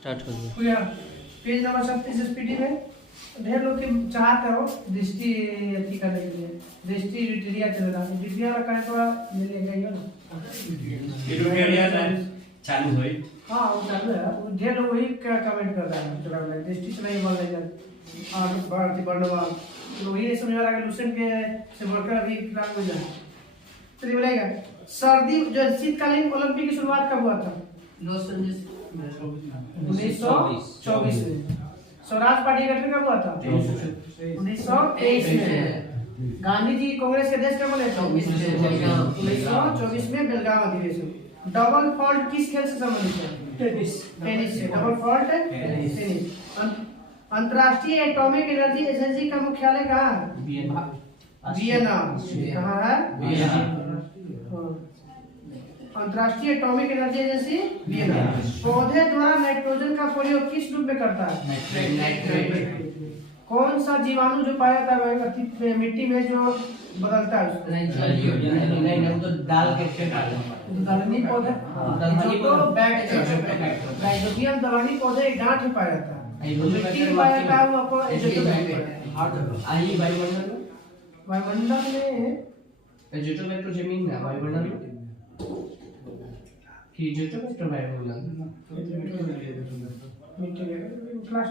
Start हो गया। हो गया। पेज नंबर 37 एसपीटी में ढेर लोग की चाहते हो दृष्टि अथी करने के लिए दृष्टि यूटिलिया चल रहा है। यूटिलिया का कहीं थोड़ा मिलेगा ही ना यूटिलिया चालू है। हाँ वो चालू है। वो ढेर लोग वही कमेंट कर रहा है चला रहा दृष्टि से नहीं बोल रहे हैं और भारतीय वर्णवा लोग ये समझ रहा है कि लूसेंट के से बढ़कर अभी प्लान हो जाए। चलिए बोलेगा सर्दी जो शीतकालीन ओलंपिक की शुरुआत कब हुआ था? 1924 में। स्वराज पार्टी का गठन कब हुआ था? 1923 में। गांधी जी कांग्रेस के अध्यक्ष कब बने थे? 1924 में बेलगाम अधिवेशन। डबल फॉल्ट किस खेल से संबंधित है? टेनिस से। Double fault tennis. अंतर्राष्ट्रीय एटॉमिक एनर्जी एजेंसी का मुख्यालय कहाँ है? वियना। कहाँ है? अंतर्राष्ट्रीय एटॉमिक एनर्जी एजेंसी वियना। पौधे द्वारा नाइट्रोजन का प्रयोग किस रूप में करता है? नाइट्रेट। कौन सा जीवाणु जो पाया जाता है मिट्टी में जो बदलता है उसको? नहीं तो डाल के दलहनी पौधे राइजोबियम दलहनी पौधे एक गांठ में पाया जाता है। मिट्टी में पाया जाता है वो आपको वायुमंडल में एजिटोबैक्टर जमीन में वायुमंडल में कि एजिटोबैक्टर वायुमंडल मिट्टी में क्लास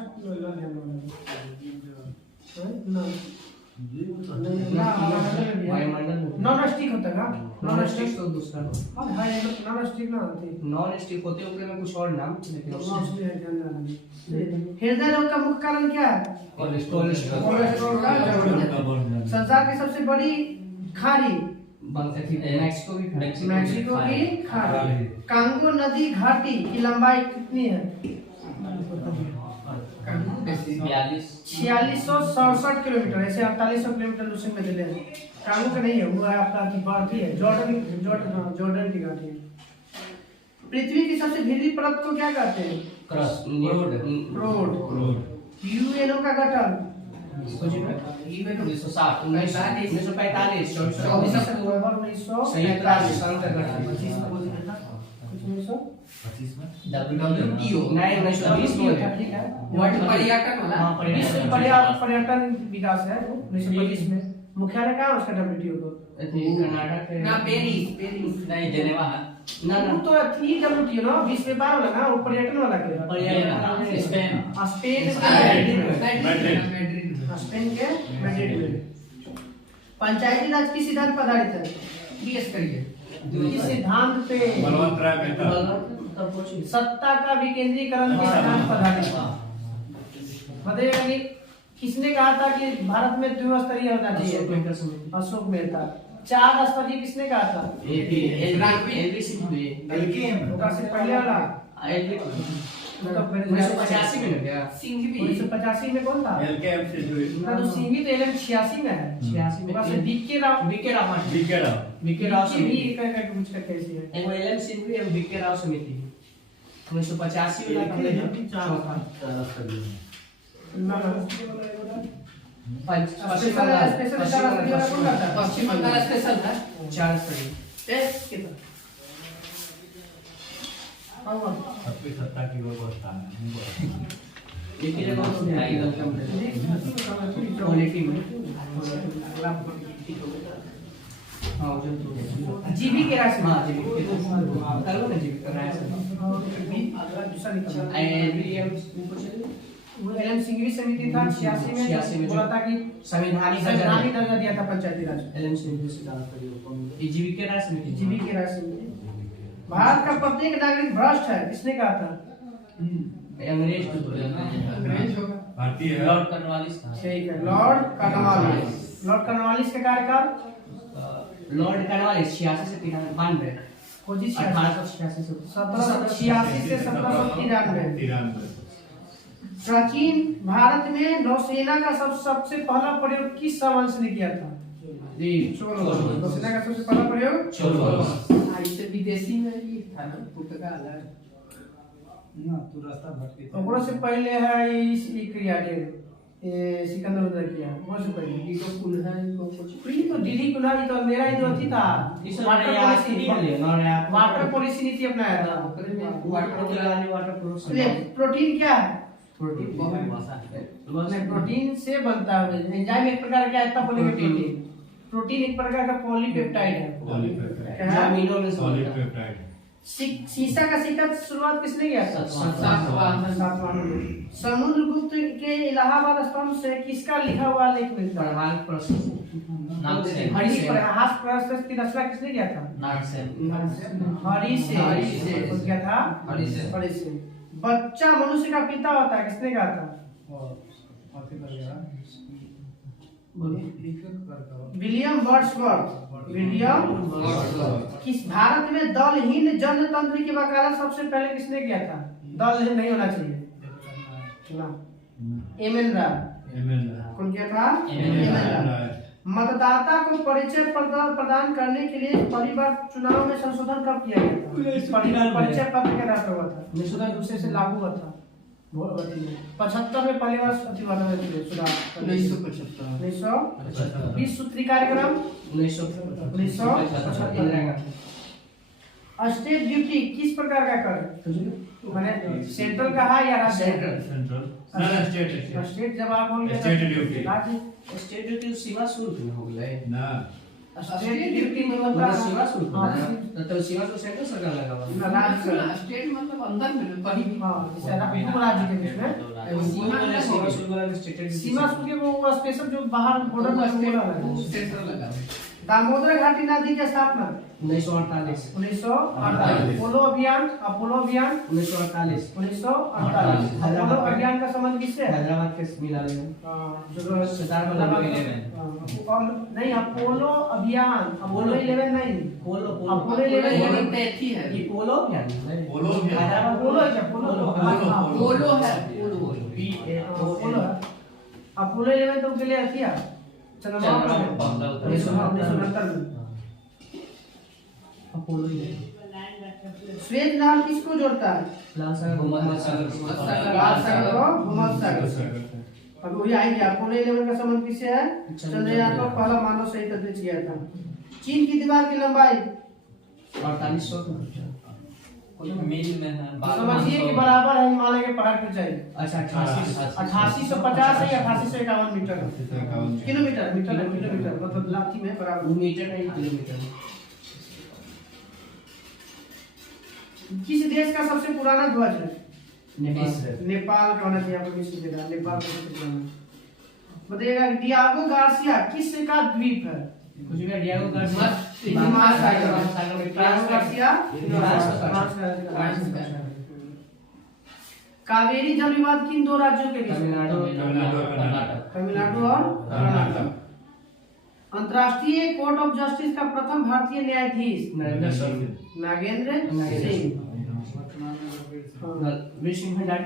नॉन स्टिक होता है नॉन स्टिक तो दूसरा हां नॉन स्टिक ना होती नॉन स्टिक होते ओकरे में कुछ और नाम लेकिन हृदय रोग का मुख्य कारण क्या है? कोलेस्ट्रॉल का जड़। संसार की सबसे बड़ी खाड़ी मैक्सिको की खाड़ी। कांगो नदी घाटी की लंबाई कितनी है? 4667 किलोमीटर। ऐसे 4800 किलोमीटर लूसेंट में दिले हैं। कांगो का नहीं है वो है आपका भारतीय है जॉर्डन की घाटी है। पृथ्वी की सबसे भीतरी परत को क्या कहते हैं? Crust road. यूएनओ का गठन 1960 1945 24 अक्टूबर 1945 संयुक्त राष्ट्र संघ का गठन WTO नहीं 1920 में था। ठीक है वर्ल्ड पर्यटन वाला विश्व पर्यटन विकास है 1925 में। मुख्यालय कहाँ है उसका WTO को? कर्नाटक ना पेरिस नहीं जेनेवा ना तो थी WTO ना विश्व व्यापार वाला ना वो पर्यटन वाला के स्पेन स्पेन के मैड्रिड में। पंचायती राज की सिद्धांत पर आधारित है? बीएस करिए इस सिद्धांत पे बलवंतराय मेहता सत्ता का विकेंद्रीकरण के सिद्धांत पर आधारित है। बताइएगा कि किसने कहा था कि भारत में द्विस्तरीय होना चाहिए? अशोक मेहता। 4 स्तरीय किसने कहा था? ओका से पहले वाला 1985 में ना क्या? सिंह भी 1985 में कौन था? एलकेएम से जो ना तो सिंघी तो 86 में है। 86 में ओका से बीके राव विकेट भी करके कुछ करके ऐसी है। एगो एलएम सिंह एवं बीके राव समिति 1985 वाला हमने चौथा ना पश्चिम बंगाल स्पेशल था 4 स्तरीय टेस्ट कितना अपनी सत्ता की व्यवस्था एक ही जगह तो ढाई क्वालिटी में हाँ जो तो जीबी के राशि हाँ जीबी के कल ना जीबी कर रहा है दूसरा निकला एलबीएम वो एलएम सिंघवी समिति था 86 में बोला था कि संवैधानिक दर्जा दिया था पंचायती राज। एलएम सिंह से डाल कर ये जीबी के राय समिति जीबी के राशि में भारत का प्रत्येक नागरिक भ्रष्ट है किसने कहा था? अंग्रेज को तो अंग्रेज होगा भारतीय है लॉर्ड कॉर्नवालिस था ठीक है लॉर्ड कॉर्नवालिस का कार्यकाल लॉर्ड कॉर्नवालिस 86 से 92 खोजी 1886 से 1786 से 1793। 93 प्राचीन भारत में नौसेना का सबसे पहला प्रयोग किस सामान से किया था? जी नौसेना का सबसे पहला प्रयोग चलो ऐसे विदेशी में भी था ना पुर्तगाल ओकरो से पहले है इस क्रिया के ये सिकंदर उधर किया बहुत से पहले ये तो कुल है इनको कुछ प्री तो डीडी कुला ये तो मेरा ही तो थी था इस वाटर पॉलिसी वाटर पॉलिसी नीति अपनाया था ओकरे में वाटर ले प्रोटीन क्या है प्रोटीन नहीं प्रोटीन से बनता है एंजाइम एक प्रकार का आता बोलेंगे प्रोटीन प्रोटीन एक प्रकार का पॉलीपेप्टाइड है क्या है? अमीनो में पॉलीपेप्टाइड सीसा का सिक्का शुरुआत किसने किया था सातवां में। समुद्रगुप्त के इलाहाबाद स्तंभ से किसका लिखा हुआ लेख मिलता है प्रहार प्रशस्त नाम से हरि प्रहास प्रशस्त की रचना किसने किया था नाम से हरि से हरि से। कौन किया था हरि से। हरि से बच्चा मनुष्य का पिता होता है किसने कहा था विलियम वर्ड्सवर्थ किस भारत में दलहीन जनतंत्र की वकालत सबसे पहले किसने किया था दलहीन नहीं होना चाहिए ना एमएन राय कौन किया था एमएन राय मतदाता को परिचय प्रदान करने के लिए पहली बार चुनाव में संशोधन कब किया गया था परिचय पत्र के आधार पर हुआ था 1902 से लागू हुआ था 75 में पहली बार सुधार 1975 20 सूत्री कार्यक्रम 1975 स्टेट ड्यूटी किस प्रकार का कर माने सेंट्रल का है या राज्य स्टेट जब आप बोलेंगे स्टेट ड्यूटी राज्य स्टेट ड्यूटी सीमा शुल्क में हो गए ना स्टेट ड्यूटी मतलब सीमा शुल्क हाँ, तो सीमा तो सेंट्रल सरकार लगा हुआ राज्य का स्टेट मतलब अंदर में कहीं भी हाँ जैसे राज्य के बीच में सीमा शुल्क वाला स्टेट सीमा शुल्क वो स्पेशल जो बाहर बॉर्डर में बोला है सेंटर लगा है दामोदर घाटी नदी की स्थापना 1948 1948 अपोलो अभियान 1948 1948 अपोलो अभियान का संबंध किससे है हैदराबाद के मिला रहे जो सरदार वल्लभ भाई 11 नहीं अपोलो अभियान अपोलो 11 नहीं पोलो अपोलो 11 पोलो नहीं तैथी है ये पोलो अभियान है पोलो अभियान। हैदराबाद अपोलो है क्या अपोलो पोलो है पोलो अपोलो है अपोलो 11 तो के लिए किया चंद्रमा पर 1969 में अपोलो ही स्वेज नाम किसको जोड़ता है लाल सागर मोहम्मद सागर लाल सागर और भूमध्य सागर अब वही आएंगे अपोलो 11 का संबंध किससे है चंद्रयान को पहला मानव सहित अंतरिक्ष गया था चीन की दीवार की लंबाई 4800 मील में है समझिए कि बराबर है हिमालय के पहाड़ की ऊंचाई अच्छा 8850 है या 8851 मीटर किलोमीटर मीटर किलोमीटर मतलब लाठी में बराबर मीटर नहीं किलोमीटर किस देश का सबसे पुराना ध्वज है नेपाल नेपाल का होना चाहिए आपको किसी देगा नेपाल का सबसे पुराना बताइएगा डियागो गार्सिया किस का द्वीप है कुछ भी डियागो गार्सिया महासागर में डियागो गार्सिया कावेरी जल विवाद किन दो राज्यों के बीच तमिलनाडु और कर्नाटक अंतर्राष्ट्रीय कोर्ट ऑफ जस्टिस का प्रथम भारतीय न्यायाधीश नागेंद्र सिंह विष्णु भंडारी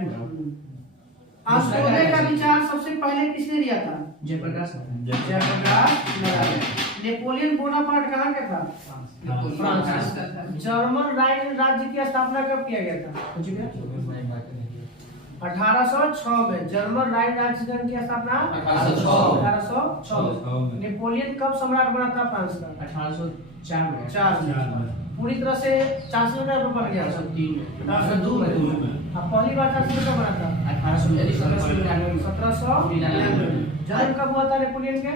अंत्योदय का विचार सबसे पहले किसने दिया था जयप्रकाश जयप्रकाश नारायण नेपोलियन बोनापार्ट कहाँ का था फ्रांस का जर्मन राज्य की स्थापना कब किया गया था कुछ भी 1806 में जर्मन राज्य की स्थापना 1806 में नेपोलियन कब सम्राट बना था फ्रांस का 1804 में 4 पूरी तरह से चांसलर का बन गया 1802 में अब पहली बार चांसलर कब बना था 1799 जन्म कब हुआ था नेपोलियन के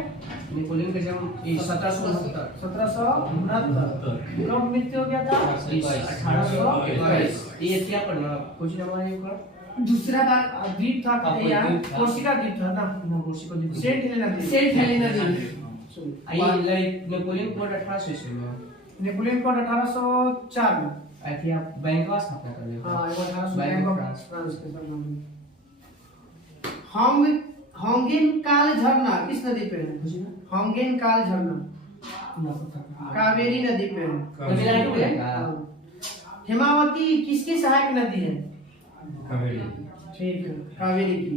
नेपोलियन का जन्म 1769 कब मृत्यु हो गया था 1821 ये क्या पढ़ना कुछ हमारे ऊपर दूसरा बार द्वीप था कोर्सिका द्वीप था ना कोर्सिका द्वीप सेंट हेलेना द्वीप सेंट हेलेना द्वीप आई लाइक नेपोलियन कोड 1800 ईस्वी में नेपोलियन कोड 1804 में आई थिंक आप बैंक का स्थापना कर ले हां ये 1800 bank bank of of France के सब नाम होंगेन काल झरना किस नदी पे है होंगेन काल झरना कावेरी नदी पे है तमिलनाडु में हेमावती किसकी सहायक नदी है कावेरी ठीक है कावेरी की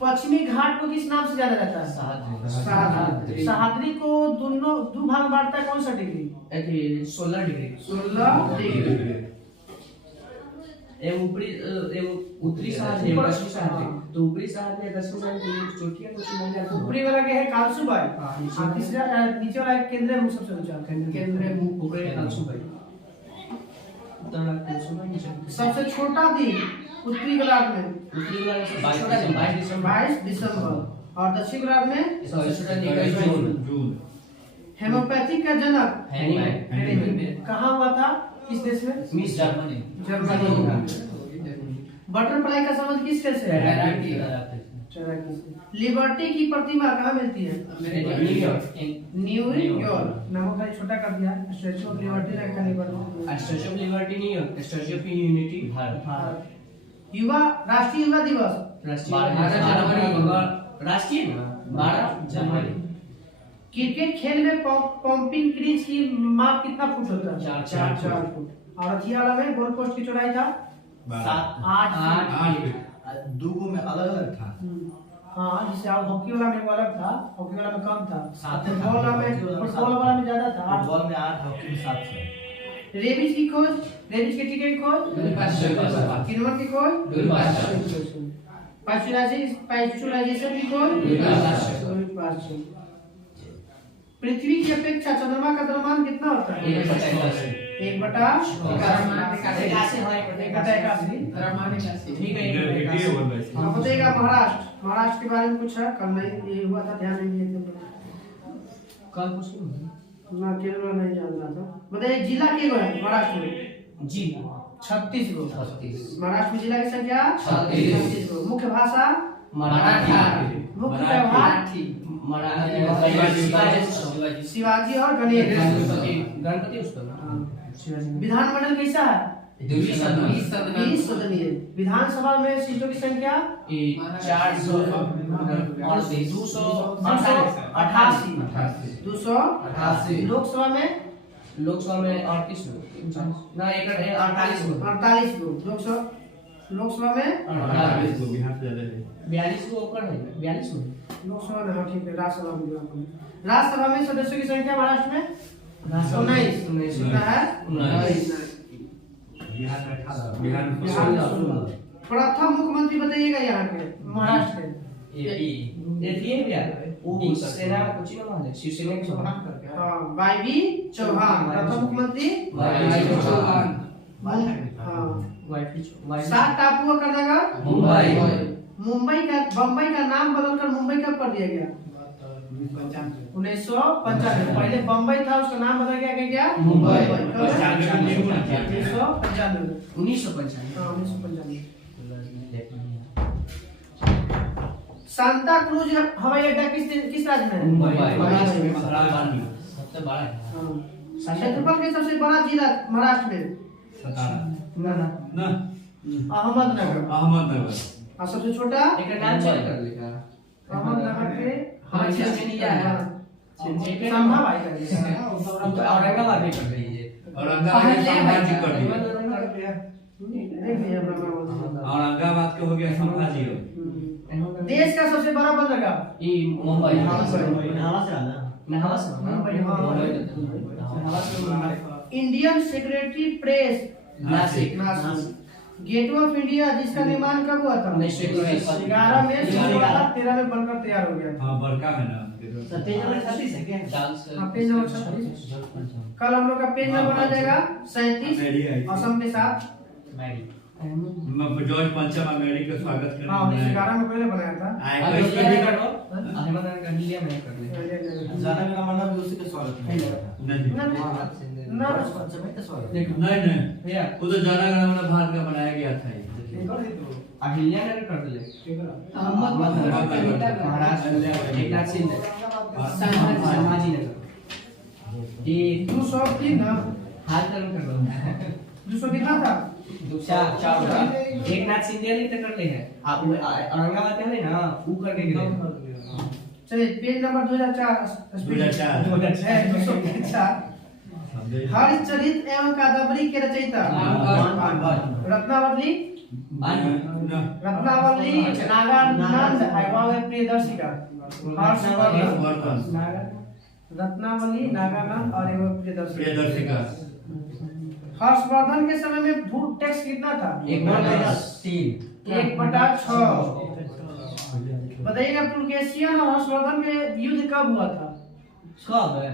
पश्चिमी घाट को किस नाम से जाना जाता है सहाद्री सहाद्री को दोनों दो भाग बांटता है कौन सा डिग्री 16 डिग्री 16 डिग्री एवं ऊपरी एवं उत्तरी शहर है दक्षिणी शहर है, तो ऊपरी शहर में दक्षिणी शहर की चोटियां कुछ मिल जाती है। ऊपरी वाला क्या है कालसुबाई, हाँ, और तीसरा नीचे वाला केंद्रीय मुख सबसे ऊंचा केंद्र मुख ऊपरी कालसुबाई, उत्तर वाला कालसुबाई नीचे सबसे छोटा दिन उत्तरी गोलार्ध में उत्तरी वाला सबसे छोटा दिन 22 दिसंबर और दक्षिण गोलार्ध में सबसे छोटा दिन 21 जून। जून। हेमोपैथी का जनक हैनी कहाँ हुआ था, किस देश में? Miss Germany Germany. बटरफ्लाई का संबंध किस खेल से है? तैराकी तैराकी से। लिबर्टी की प्रतिमा कहाँ मिलती है? New York New York. नामों का छोटा कर दिया, स्टैच्यू ऑफ लिबर्टी रखा liberty. Statue of liberty New York, statue of unity Bharat. युवा राष्ट्रीय युवा दिवस राष्ट्रीय ना 12 जनवरी। क्रिकेट खेल में पंपिंग क्रीज की माप कितना फुट होता है? 4 फुट। और अथियाला में गोल पोस्ट की चौड़ाई था 8 फीट। दूगो में अलग अलग था। हाँ, जैसे आप हॉकी वाला में वो अलग था, हॉकी वाला में कम था, फुटबॉल वाला में ज्यादा था। फुटबॉल में 8, हॉकी में 7 है। रेबीज की खोज, रेबीज के टीके की खोज, किन्वर की खोज, पाश्चुराइजेशन की खोज, पृथ्वी की अपेक्षा चंद्रमा का द्रव्यमान कितना होता है? 1/81। ठीक है। अब बताइएगा महाराष्ट्र के बारे में कुछ है, कल नहीं ये हुआ था, ध्यान नहीं दिए थे कल पूछूं ना, केरल नहीं जान रहा था। बताइए जिला के गो है महाराष्ट्र में? जी 36 गो। 36 महाराष्ट्र में जिला की संख्या 36 गो। मुख्य भाषा मराठी, मुख्य त्योहार शिवाजी और गणेश। गणपति उसका ना विधानमंडल कैसा है? 20 सदनीय। विधानसभा में सीटों की संख्या 288। लोकसभा में 38 ना 48 लोकसभा में 42 को ऊपर है 42 में लोकसभा में। हाँ ठीक है, राज्यसभा में सदस्यों की संख्या महाराष्ट्र में 19 कितना है? 19। बिहार में प्रथम मुख्यमंत्री बताइएगा यहाँ के महाराष्ट्र के। ये वो सेना कुछ ना माने शिवसेना के चौहान करके हाँ, वाईवी चौहान प्रथम मुख्यमंत्री। हाँ, 7 टापुओं का नगर मुंबई। बम्बई का नाम बदलकर मुंबई कब कर दिया गया? 1995। पहले बम्बई था, उसका नाम बदल गया क्या? मुंबई। 1995। सांता क्रूज हवाई अड्डा किस राज्य में है? सबसे बड़ा है क्षेत्रफल के सबसे बड़ा जिला महाराष्ट्र में? अहमदनगर। और सबसे छोटा? एक नाम चेक कर लेगा अहमदनगर के संभाव संभावाई कर औरंगाबाद में कर रही है औरंगाबाद के हो गया संभाजी। देश का सबसे बड़ा बंदरगाह? ये Mumbai Indian secretary press Nashik gate of India जिसका निर्माण कब हुआ था? 11 में 13 में बनकर तैयार हो गया था। हाँ बड़का है ना। Page number 36। कल हम लोग का पेज नंबर आ जाएगा 37 असम के साथ। जॉर्ज पंचम अमेरिका का स्वागत करने हाँ 11 में पहले बनाया था। जाना मेरा मानना भी उसी के स्वागत में नहीं भैया वो तो जाना गणना भारत का बनाया गया था। अहिल्यानगर कर ले महाराष्ट्र एकनाथ शिंदे संभाजीनगर ये 203 ना हाल टर्न कर रहा हूँ 200 कितना था? एकनाथ शिंदे ने तो कर ले है आप औरंगाबाद में ना वो करके गए चलिए पेज नंबर 2004 हरिश्चरित एवं कादम्बरी के रचयिता? रत्नावली नागानंद प्रियदर्शिका। रत्नावली नागानंद और एवं प्रियदर्शिका। हर्षवर्धन के समय में भू टैक्स कितना था? 1/3 1/6। बताइएगा पुलकेशियन और हर्षवर्धन के युद्ध कब हुआ था? कब है?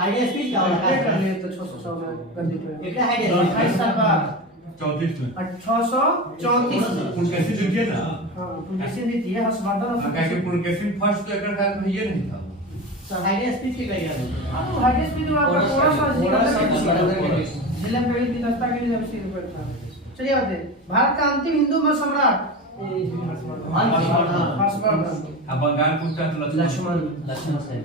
हाईएस्ट स्पीड का कर लिए तो 600 में गंदी पे। एक हाईएस्ट 28 साल बाद 34 में 634 में। पुलकेशी जीतिए ना। हाँ पुलकेशियन जीती है, हर्षवर्धन और क्या कि पुलकेशी फर्स्ट तो एक काल में ये नहीं था। सर हाईएस्ट स्पीड के करिए हाँ तो हाईएस्ट स्पीड हुआ था, थोड़ा सा हर्षवर्धन जिले में गई थी दस्ता के लिए जब रुपए था। चलिए बताइए भारत का अंतिम हिंदू मत सम्राट हर्षवर्धन। अब बंगाल पूछता तो लक्ष्मण से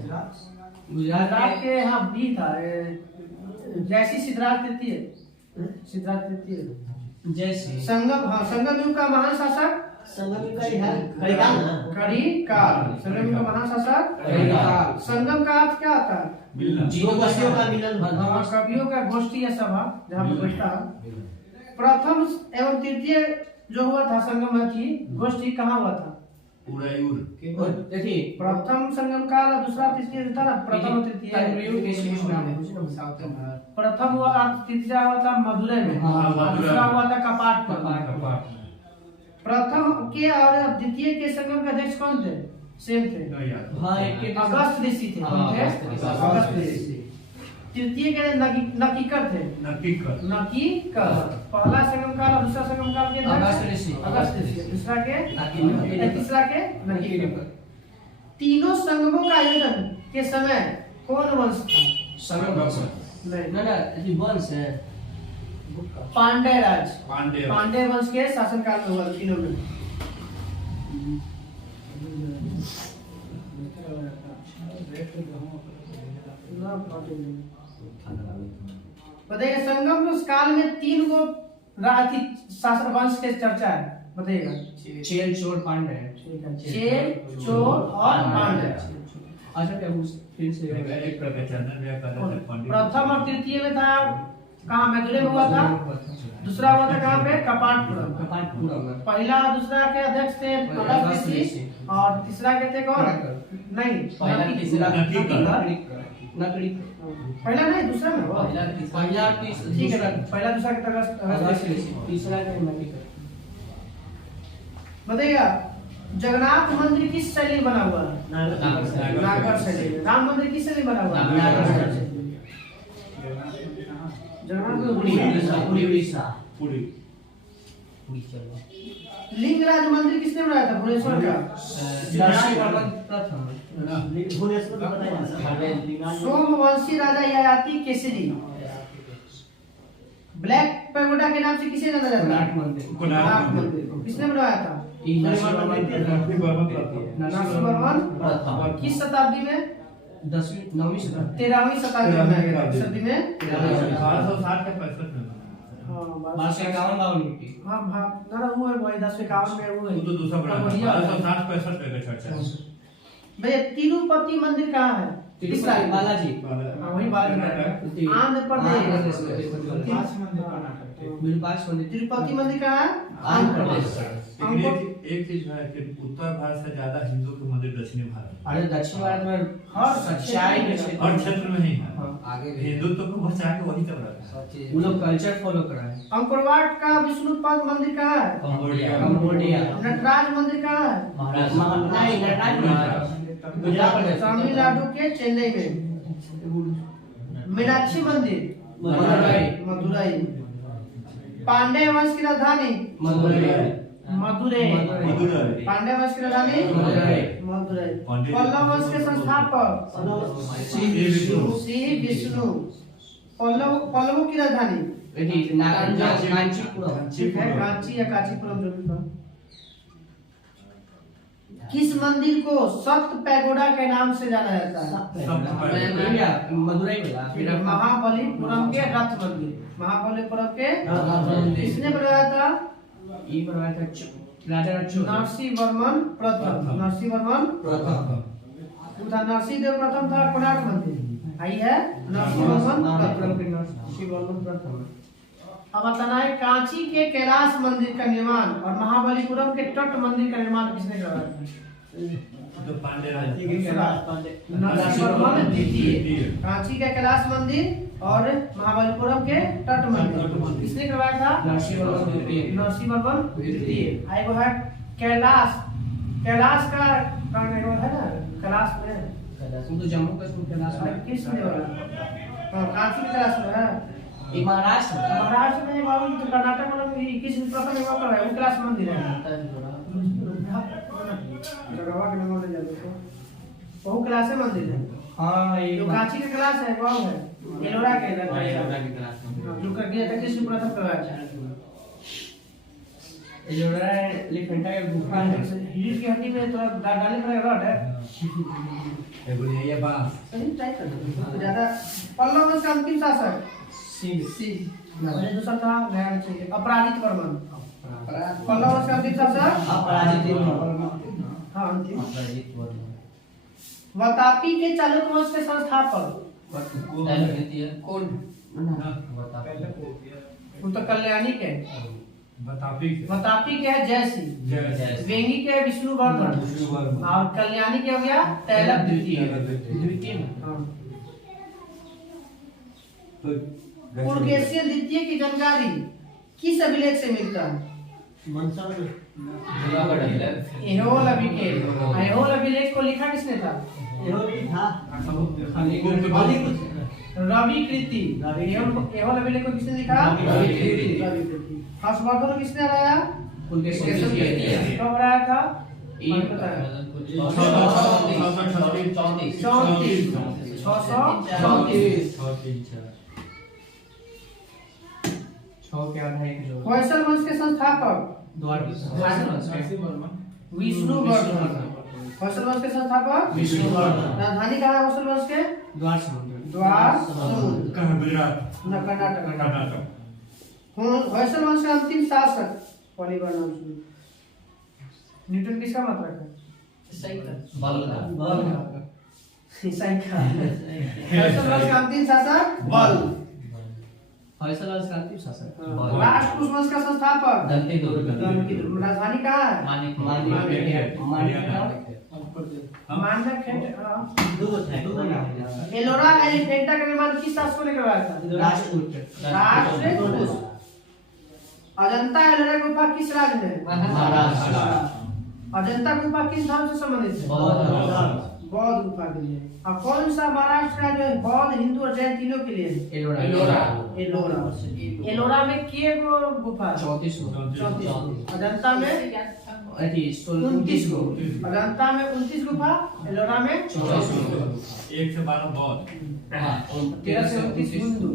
गुजरात के यहाँ भी था जैसी सिद्धराज तृतीय जैसे संगम, हाँ संगम युग का महान शासक संगम का है करिकाल ना करिकाल। संगम युग का महान शासक करिकाल। संगम का अर्थ क्या होता है? मिलना दो गोष्ठियों का मिलन हाँ, कवियों का गोष्ठी या सभा जहाँ पर बैठता है। प्रथम एवं तृतीय जो हुआ था संगम की गोष्ठी कहाँ हुआ था? उड़ायूर देखिए प्रथम संगम काल और दूसरा तृतीय था ना, प्रथम और तृतीय। प्रथम हुआ तृतीय हुआ था मदुरै में, और दूसरा हुआ था कपाट पर। प्रथम के और द्वितीय के संगम के अध्यक्ष कौन थे? सेम थे, हाँ एक अगस्त ऋषि थे। कौन थे? अगस्त ऋषि। तृतीय के नकीकर थे, नकीकर। पहला संगम काल और दूसरा संगम काल के अगस्त ऋषि। अगस्त ऋषि। तीसरा के नकीकर। तीनों संगमों का आयोजन के समय कौन वंश था? संगम नहीं, ना ये वंश है पांड्य राज। पांड्य पांड्य वंश के शासनकाल में हुआ तीनों में। बताइए संगम उस काल में 3 गो शासन वंश के चर्चा है, बताइएगा। चेल चोर पांडे चेल चोर और पांड्य। अच्छा क्या फिर से एक प्रकार चंदन व्या का पंडित प्रथम और तृतीय में था कहाँ? मदुरै में हुआ था। दूसरा हुआ था कहाँ पे? कपाटपुरम। कपाटपुरम पहला और दूसरा के अध्यक्ष थे अगस्त ऋषि, और तीसरा के थे कौन? नहीं पहला तीसरा नकड़ी। पहला नहीं दूसरा में हुआ। पहला ठीक है, पहला दूसरा के अगस्त ऋषि, तीसरा के नकड़ी। बताइएगा जगन्नाथ मंदिर किस शैली में बना हुआ है? नागर शैली। राम मंदिर किस शैली में बना हुआ है? नागर शैली। जगन्नाथ उड़ीसा पूरी लिंगराज मंदिर किसने बनाया था? भुवनेश्वर का। नरसिंहवर्मन प्रथम। भुवनेश्वर का बताया सोमवंशी राजा ययाति केसरी ब्लैक पैगोडा के नाम से किसे जाना जाता है? कोणार्क मंदिर किसने बनवाया था? नरसिंहवर्मन नरसिंहवर्मन। किस शताब्दी में? 9वीं शताब्दी। 13वीं शताब्दी में। सदी में 1260 के 65 में हाँ 1251 की। हाँ हाँ ना वो है वही 1051 में वो है। वो तो दूसरा बना तो वही है। 1260 65 का चर्चा है भैया तिरुपति मंदिर कहाँ है? किसका? बालाजी। हाँ, वही बालाजी। आंध्र प्रदेश। विरूपाक्ष मंदिर। तिरुपति मंदिर कहाँ है? आंध्र प्रदेश। एक चीज है कि उत्तर भारत से ज्यादा हिंदू के मंदिर दक्षिणी भारत अरे दक्षिण भारत में हर सच्चाई के क्षेत्र और क्षेत्र में ही है आगे हिंदुत्व को बचा के वही तक रखा है वो लोग कल्चर फॉलो कर रहे हैं। अंकोरवाट का विष्णुपद मंदिर कहाँ है? कंबोडिया। नटराज मंदिर कहाँ है? नहीं नटराज गुजरात तमिलनाडु के चेन्नई में। मीनाक्षी मंदिर मदुरई। पांड्य वंश की राजधानी मदुरै। पांड्य वंश की राजधानी मदुरै। पल्लव वंश के संस्थापक श्री विष्णु। पल्लवों की राजधानी कांचीपुरम। ठीक है, कांची या कांचीपुरम जो भी था। किस मंदिर को सप्त पैगोडा के नाम से जाना जाता है? मदुरई में महाबलीपुरम के रथ मंदिर। महाबलीपुरम के किसने बनाया था? ये बनवाया था राजा नरसिंहवर्मन प्रथम। नरसिंहवर्मन नरसिंहदेव प्रथम था कोणार्क मंदिर। आई है नरसिंहवर्मन प्रथम। अब बताना है कांची के कैलाश मंदिर का निर्माण और महाबलीपुरम के तट मंदिर का निर्माण किसने करवाया? तो पांडे राज नरसिंहवर्मन द्वितीय। कांची का कैलाश मंदिर और महाबलीपुरम के तट मंदिर किसने करवाया था? नरसिंहवर्मन द्वितीय। नरसिंहवर्मन द्वितीय। आई वो है कैलाश, कैलाश का एगो है ना, कैलाश में वो तो जम्मू कश्मीर के लास्ट में किस में हो रहा है? हाँ, काशी के कैलाश में है। एक महाराष्ट्र में। महाराष्ट्र में बाबू तो कर्नाटक में किस प्रथम एगो कर रहा है, वो कैलाश मंदिर है। जगह के नाम ले जाते तो वो कैलाश मंदिर है। हाँ जो काशी के कैलाश है वो है एलोरा के इधर हाँ, है। एलोरा के कैलाश में। जो कर दिया था किस प्रथम करवाया था? एलोरा एलिफेंटा का गुफा है। हील की हड्डी में थोड़ा डाले पड़ेगा रॉड है। ये बोलिए ये बात सही ट्राई कर दो ज्यादा। पल्लव वंश का अंतिम शासक सी मैंने दूसरा था नया चाहिए अपराजित वर्मन। पल्लव वंश का अंतिम शासक अपराजित हाँ अंतिम। अपराजित वर्मन। वतापी के चालुक्य वंश के संस्थापक कौन? वो तो कल्याणी के। बतापी वतापी के है जयसिंह, जय वेंगी के है विष्णुवर्धन और कल्याणी के हो गया तैलक द्वितीय। द्वितीय में। हाँ। तो पुलकेशिन द्वितीय की जानकारी किस अभिलेख से मिलता है? एहोल अभिलेख। एहोल अभिलेख को लिखा किसने था? रवि कृति। एहोल अभिलेख को किसने लिखा? रवि कृति। हर्षवर्धन किसने हराया? पुलकेशिन द्वितीय। कब हराया था? ये आपको पता है? 34 34 634। 6 के आधार के जो होयसल वंश के संस्थापक विष्णुवर्धन। होयसल वंश के संस्थापक विष्णुवर्धन। राजधानी कहाँ है होयसल वंश के? द्वार समुद्र। द्वार समुद्र कहाँ गुजरात न कर्नाटक। कर्नाटक होयसल वंश का अंतिम शासक पॉलीबार नाम सुनिए। न्यूटन किसका मात्रक है? बल का। ईसाई का। होयसल वंश का अंतिम शासक बल। होयसल वंश का अंतिम शासक बल। राष्ट्रकूट वंश का संस्थापक दंतीदुर्ग। राजधानी कहाँ है? मानक है। एलोरा एलिफेंटा का निर्माण किस शासकों ने करवाया था? राष्ट्रकूट। अजंता एलोरा गुफा किस राज्य में है? महाराष्ट्र। अजंता गुफा किस धर्म से संबंधित है? बौद्ध गुफा के लिए। और कौन सा महाराष्ट्र का जो है बौद्ध, हिंदू और जैन तीनों के लिए है? एलोरा। एलोरा में के गो गुफा है? 34। अजंता में 29 गो। अजंता में 29 गुफा, एलोरा में 1 से 12 बौद्ध 13 से 29 हिंदू,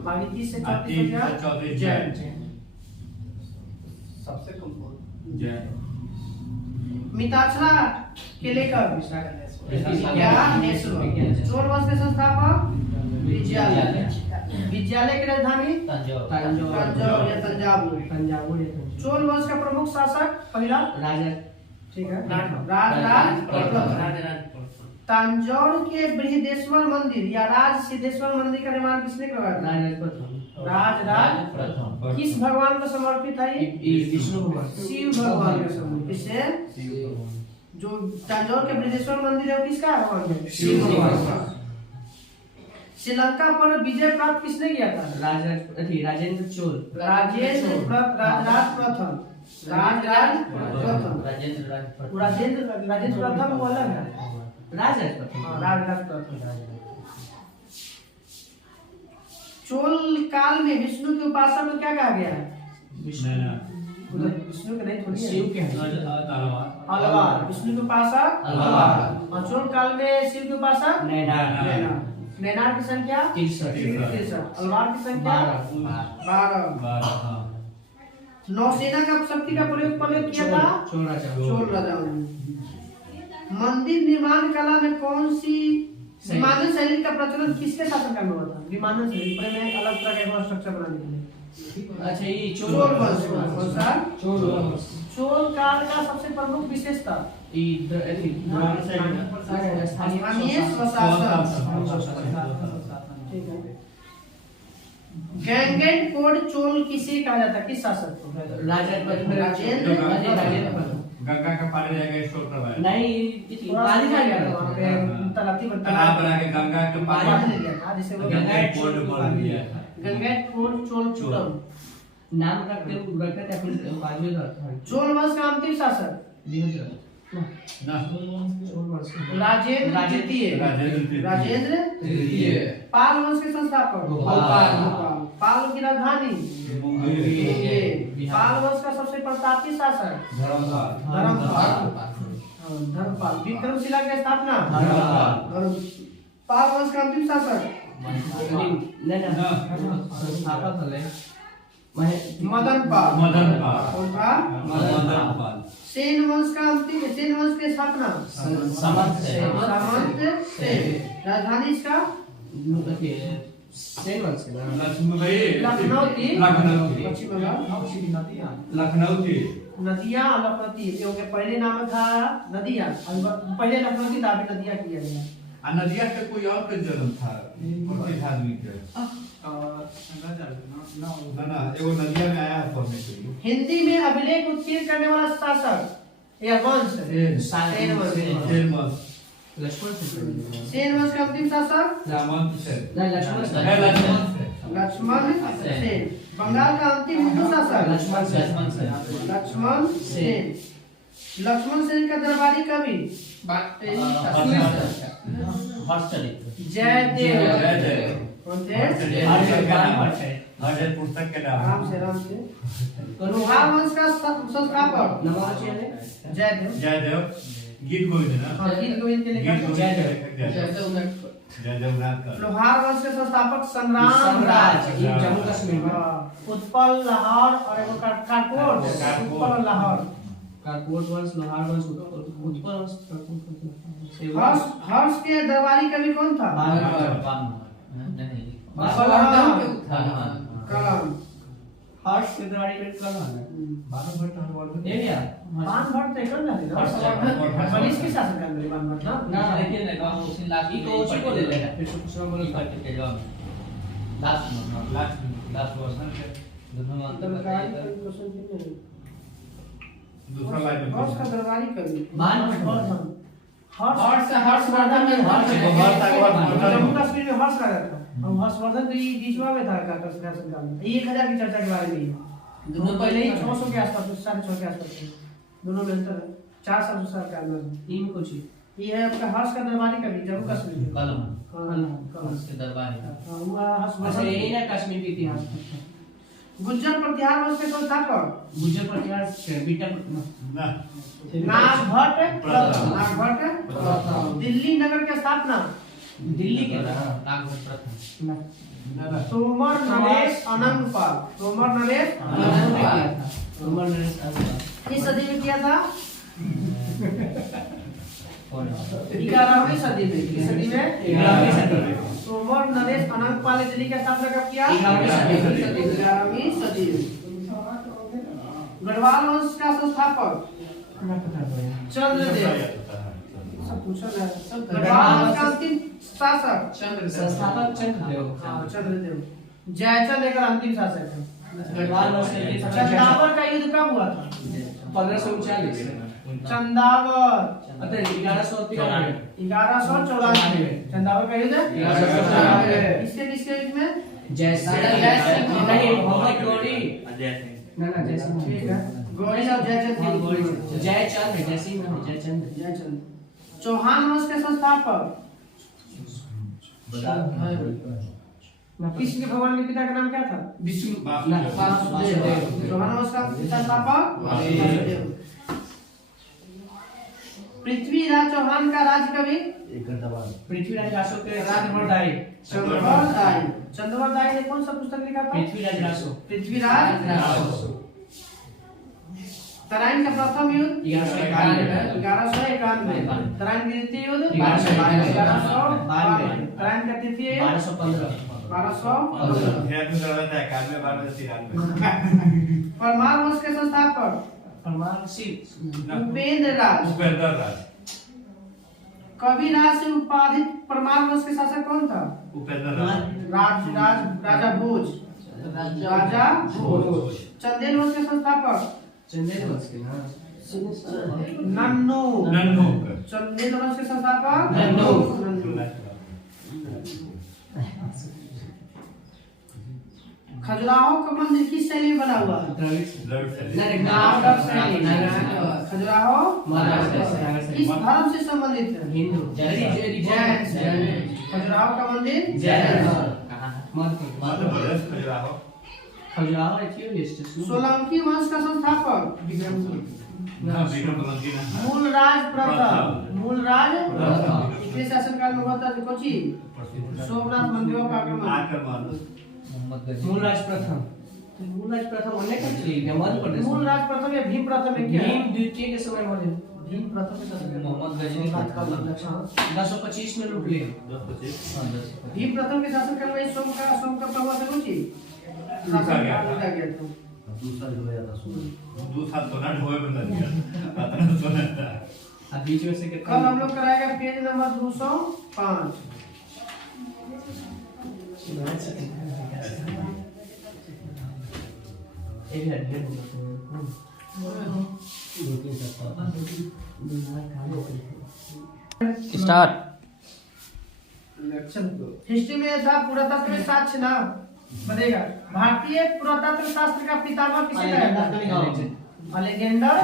बाकी 30 से 34 जैन। सबसे कम जय मिताक्षरा के लेखक क्या? चोल वंश के संस्थापक विद्यालय। विद्यालय की राजधानी तंजौर या तंजावुर। चोल वंश का प्रमुख शासक पहला राजा। ठीक है राज तंजौर के बृहदेश्वर मंदिर या राज सिद्धेश्वर मंदिर का निर्माण किसने करवाया? राज प्रथम। किस भगवान को समर्पित है ये? विष्णु भगवान। शिव भगवान को समर्पित। इससे जो तंजौर के बृहदेश्वर मंदिर है वो किसका भगवान है? शिव भगवान का। श्रीलंका पर विजय प्राप्त किसने किया था? राजेंद्र चोल। राजेंद्र प्रथम। राजेंद्र प्रथम वो अलग है। राजराज प्रथम। राजराज प्रथम। चोल काल में विष्णु की उपासना को क्या कहा गया है? विष्णु के नहीं थोड़ी है। शिव के हैं। अलवार। विष्णु के उपासक अलवार। और चोल काल में शिव के उपासक नैनार। नैनार की संख्या 63। अलवार की संख्या 12। नौसेना का शक्ति का प्रयोग किया था चोल राजाओं ने। मंदिर निर्माण कला में कौन सी विमानन शैली का प्रचलन किसके शासनकाल में हुआ था? विमानन शैली पहले में अलग तरह का स्ट्रक्चर बनाने के लिए। अच्छा ये चोल वंश। कौन सा? चोल वंश। चोल काल का सबसे प्रमुख विशेषता स्थानीय स्वशासन। ठीक है। गैंगेट कोड चोल किसे कहा जाता है? किस शासक को? राजेंद्र। गंगा का पानी जाएगा स्टोर करवाया नहीं पानी का गया था वहाँ पे तलाती तालाब बना के गंगा के पानी पानी ले लिया था जिसे वो गंगा पोर्ट बन गया था गंगा चोल चोल नाम रखते थे फिर बाद में चोल वंश का अंतिम शासक ना राजेंद्र द्वितीय राजेंद्र तृतीय पाल वंश के संस्थापक गोपाल। पाल की राजधानी पाल वंश का सबसे प्रतापी शासक धर्मपाल विक्रमशिला की स्थापना पाल वंश का अंतिम शासक संस्थापक हले मदन पाल मदन पाल सेन वंश की स्थापना सामंत सेन राजधानी इसका सेन वंश के ना लखनऊ की लखनऊ पश्चिम बंगाल लखनऊ की नदियां लखनऊ क्योंकि पहले नाम था नदियां पहले लखनऊ की दाबी नदियां किया गया नदिया के कोई और का जन्म था उनके आदमी के ना एगो नदिया में आया है पढ़ने के लिए हिंदी में अभिलेख उत्कीर्ण करने वाला शासक या वंश सेन वंश लक्ष्मण से सेन वंश का अंतिम शासक रामंत से नहीं लक्ष्मण से लक्ष्मण सेन बंगाल का अंतिम हिंदू शासक लक्ष्मण सेन लक्ष्मण सेन का दरबारी कवि जयदेव कौन थे हर पुस्तक के राम नाम से लोहार वंश का संस्थापक जयदेव जयदेव गीत गोविंद ना हाँ गीत गोविंद के लेखक जयदेव नाथ का लोहार वंश के संस्थापक संग्राम राज जम्मू कश्मीर में उत्पल लाहौर और एगो काकोट उत्पल और लाहौर काकोट वंश लोहार वंश उत्पल वंश हर्ष के दरबारी कवि कौन था कलम हर्ष के दरबारी में कलम है ये क्या बाण भट्ट तो कर ना मनीष के शासन काल में बाण भट्ट ना ना देखिए ना गांव उसी लास्ट ये तो उसी को ले लेगा फिर दूसरा बोलो करके के जवाब लास्ट वर्षन के दोनों अंतर बताइए दूसरा लाइन हर्ष का दरबारी कवि बाण भट्ट हर्षवर्धन में जम्मू कश्मीर में हर्ष का था और हर्षवर्धन तो ये बीचवा में था का शासन काल में 1000 की चर्चा के बारे में दोनों पहले ही 600 के आसपास 650 के आसपास थे दोनों में अंतर 4 साल के अंदर तीन कुछ ये है आपका हर्ष का दरबारी कवि जम्मू कश्मीर में कलम उसके दरबार है हुआ अच्छा हर्षवर्धन यही ना कश्मीर के इतिहास गुज्जर प्रतिहार वंश के संस्थापक गुज्जर प्रतिहार बीटा ना नाग भट्ट दिल्ली नगर की स्थापना दिल्ली के नागभट्ट प्रथम तोमर नरेश अनंगपाल तोमर नरेश तोमर नरेश किस सदी में किया था कौन 11वीं सदी में किस सदी में 11वीं सदी में तोमर नरेश अनंगपाल ने दिल्ली की स्थापना कब किया 11वीं सदी में गढ़वाल वंश का संस्थापक चंद्रदेव सब पूछा ना गढ़वाल वंश का अंतिम शासक संस्थापक चंद्रदेव चंद्रदेव जयचंद एक अंतिम शासक है गढ़वाल वंश के चंदावर का युद्ध कब हुआ था 1539 चंदावर अरे 1194 चंदावर का युद्ध 1194 इसके किसके युद्ध में जयसिंह नहीं मोहम्मद गौरी ना जयसिंह ठीक है गौरी और जयचंद जयचंद है जयसिंह नहीं जयचंद जयचंद चौहान वंश के संस्थापक किसके भगवान के पिता का नाम क्या था विष्णु वासुदेव चौहान वंश का संस्थापक वासुदेव पृथ्वीराज चौहान का राज कवि पृथ्वीराज रासो के राजभरदाई चंद्रवरदाई ने कौन सा पुस्तक लिखा था पृथ्वीराज रासो पृथ्वीराज रासो तराइन का प्रथम युद्ध 1191 तराइन का द्वितीय युद्ध 1192 तराइन का तृतीय युद्ध 1215 परमार वंश के संस्थापक परमार सिंह उपेंद्र राज कविराज से उपाधित परमार वंश के शासक कौन था राजा भोज चंदेल वंश के संस्थापक चंदेल वंश के ना नन्नू। नन्नू। चलो नीलकंठ के संस्थापक नन्नू। खजुराहो का मंदिर किस शैली में बना हुआ है? नागर शैली। खजुराहो किस धर्म से संबंधित है? हिंदू जैन। खजुराहो का मंदिर जैन। खजुराहो सोलंकी वंश का संस्थापक मूलराज प्रथम। मूलराज इसके शासनकाल में होता था कोची सोमनाथ मंदिरों का आक्रमण। मूलराज प्रथम अनेक है मध्य प्रदेश। मूलराज प्रथम या भीम प्रथम है क्या? भीम द्वितीय के समय बोले भीम प्रथम के समय मोहम्मद गजनी 1025 में लूट लिए। भीम प्रथम के शासनकाल में सोम का प्रभाव से कोची दूसरा गया था। गया था। दूसरा सोना ढोए बंदा दिया अतना सोना था। अब बीच में से कल हम लोग कराएगा पेज नंबर 205। स्टार्ट। हिस्ट्री में था पुरातत्व में साक्ष्य ना बनेगा। भारतीय पुरातत्व शास्त्र का पितामह किसे कहा जाता है? अलेक्जेंडर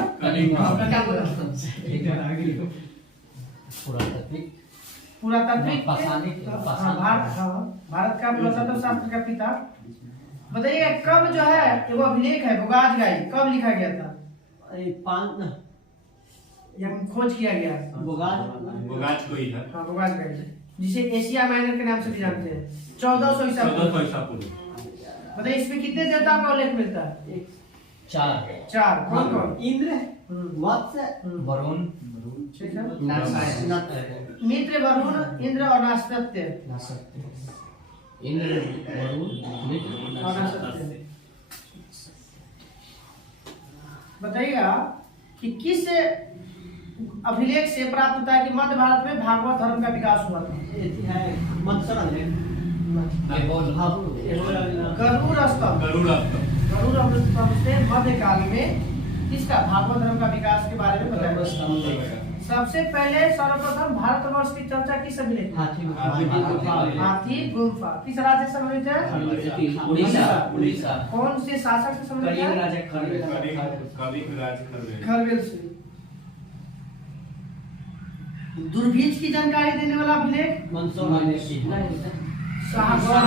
पुरातात्विक भारत का पुरातत्व शास्त्र का पिता। बताइए कब जो है वो अभिलेख है बोगाज गाई कब लिखा गया था? या खोज किया गया? बोगाज कोई है। हाँ बोगाज गाई जिसे एशिया माइनर के नाम से भी जानते हैं। 1400 ईसा पूर्व। बताइए इसमें कितने देवताओं का उल्लेख मिलता है? 4 कौन कौन? इंद्र वत्स वरुण ठीक है मित्र मित्र वरुण इंद्र और नासत्य इंद्र वरुण मित्र और नासत्य। बताइएगा कि किस अभिलेख से प्राप्त होता है कि मध्य भारत में भागवत धर्म का विकास हुआ था? गरुड़ स्तंभ से मध्यकाल में किसका भागवत धर्म का विकास के बारे में बताया। सबसे पहले सर्वप्रथम भारतवर्ष की चर्चा किस अभिलेख? हाथी गुम्फा। किस राज्य से संबंधित है? उड़ीसा। कौन से शासक से संबंधित है? खरवेल से। दुर्भिक्ष की जानकारी देने वाला अभिलेख शाहगौड़ा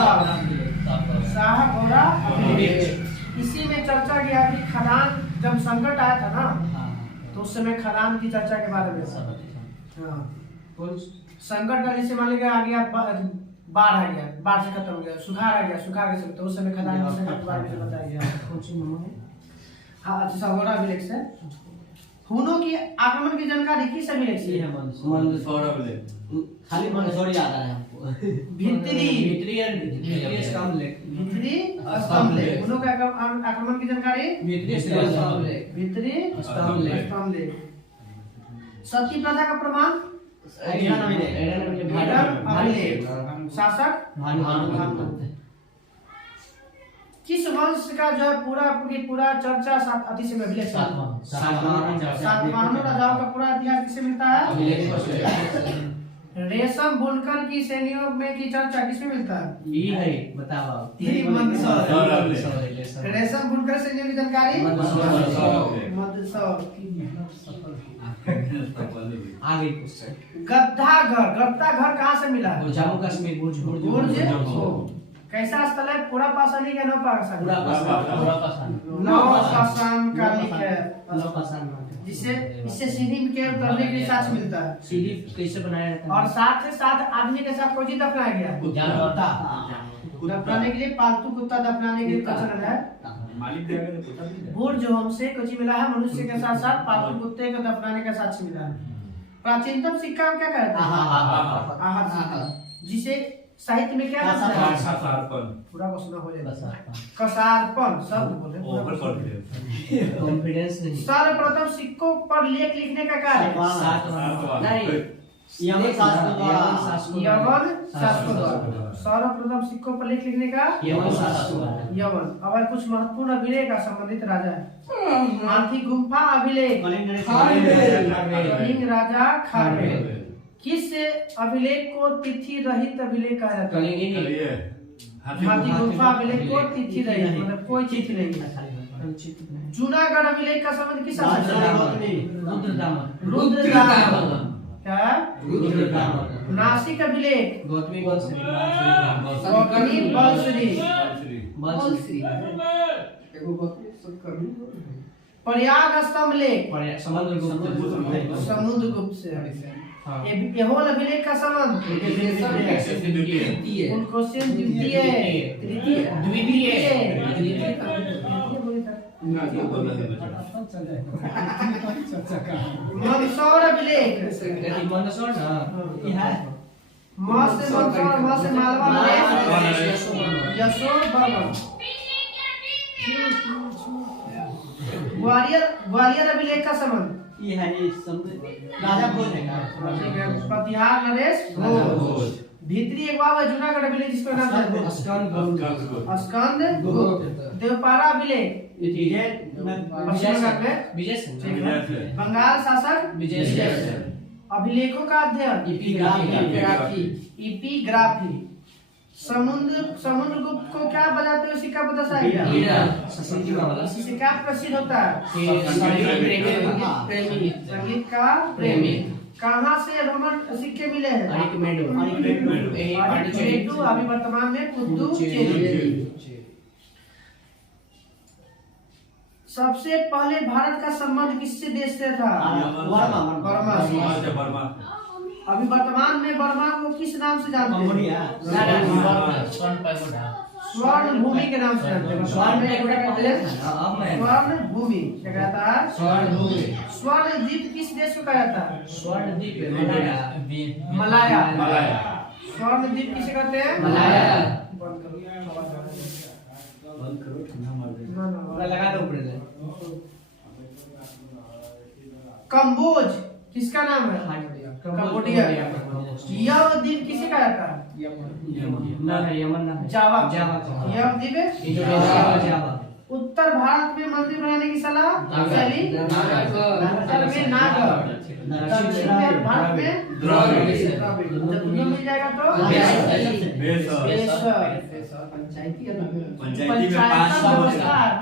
अभिलेख। इसी में चर्चा किया कि खदान जब संकट आया था ना तो उस समय खदान की चर्चा के बारे में। हाँ संकट का जैसे मान लीजिए आ गया बाढ़ आ गया बाढ़ से खत्म हो गया सुखाड़ आ गया सुखाड़ के समय तो उस समय खदान के बारे में बताया गया। हाँ शाहगौड़ा अभिलेख से। हुनों की आक्रमण की जानकारी किस अभिलेख से? खाली मंदसौर याद आ रहा है हमको। भित्री स्तंभ लेख। हुनों का आक्रमण की जानकारी भित्री स्तंभ लेख। सती प्रथा का प्रमाण शासक किस वंश का जो है पूरा चर्चा अतिशय में अभिलेख सातवाहनों राजाओं का पूरा इतिहास किसे मिलता है? रेशम बुनकर की श्रेणियों में की चर्चा किसमें मिलता है? बताओ रेशम बुनकर श्रेणियों की जानकारी आगे गद्दा घर कहाँ से मिला? जम्मू कश्मीर बुर्ज कैसा स्थल है? पूरा पाषाणी का नवपाषाण कालिक है जिससे इससे सीढ़ी के उतरने के लिए साक्ष्य मिलता है। सीढ़ी कैसे बनाया जाता है? और साथ से साथ आदमी के साथ कोई दफनाया गया दफनाने के लिए पालतू कुत्ता दफनाने के लिए प्रचलन है। बुर्ज हमसे कुछ मिला है मनुष्य के साथ साथ पालतू कुत्ते को दफनाने का साक्ष्य मिला है। प्राचीनतम सिक्का हम क्या कहते हैं? जिसे साहित्य में क्या कहते हैं? पूरा क्वेश्चन हो जाएगा। कसारपन शब्द बोले कॉन्फिडेंस नहीं। सर्वप्रथम सिक्कों पर लेख लिखने का कार्य यमन शासकों द्वारा। यमन शासकों द्वारा। सर्वप्रथम सिक्कों पर लेख लिखने का यमन शासकों द्वारा। यमन। अब कुछ महत्वपूर्ण अभिलेख का संबंधित राजा है। हाथी गुम्फा अभिलेख कलिंग राजा खारवेल। किस अभिलेख को तिथि रहित अभिलेख कहा जाता है? हाथी गुम्फा अभिलेख को तिथि रहित, मतलब कोई तिथि नहीं है। जूनागढ़ अभिलेख का संबंध किस शासक से? रुद्रदामन। क्या? रुद्रदामन। नासिक अभिलेख गौतमी बलश्री। गौतमी बलश्री। प्रयाग स्तंभ लेख समुद्रगुप्त से। एहोल अभिलेख का संबंध उनकोशिन द्वितीय। मंदसौर अभिलेख मंदसौर ना ये है। मां से मंदसौर, मां से मालवा यशोर बर्मन। ग्वालियर अभिलेख का संबंध ये है ये राजा भोज है। प्रतिहार नरेश घोष। भीतरी एक बार जूनागढ़ अभिलेख जिसका नाम है स्कंद गुप्त। देवपारा अभिलेख विजय सिंह। बंगाल शासक विजय सिंह। अभिलेखों का अध्ययन इपिग्राफी। समुद्रगुप्त को क्या बजाते हुए सिक्का दर्शाया? सिक्का प्रसिद्ध होता है संगीत का प्रेमी। कहाँ से रोमन सिक्के मिले हैं? अभी वर्तमान में पुदुचेरी। सबसे पहले भारत का संबंध किससे देश से था? बर्मा। अभी वर्तमान में बर्मा को किस नाम से जानते हैं? स्वर्ण भूमि के नाम से जानते हैं। स्वर्ण भूमि क्या कहता है? स्वर्ण द्वीप किस देश को कहा जाता है? स्वर्ण द्वीप मलाया। स्वर्ण द्वीप किसे कहते हैं? मलाया। लगा दो कंबोज किसका नाम है? कंबोडिया। यव द्वीप किसे कहा जाता है? यमन ना जावा। यव जावा। उत्तर भारत में मंदिर बनाने की सलाह शैली उत्तर में नागर, दक्षिण में भारत में द्रविड़। जब तुम्हें मिल जाएगा तो पंचायत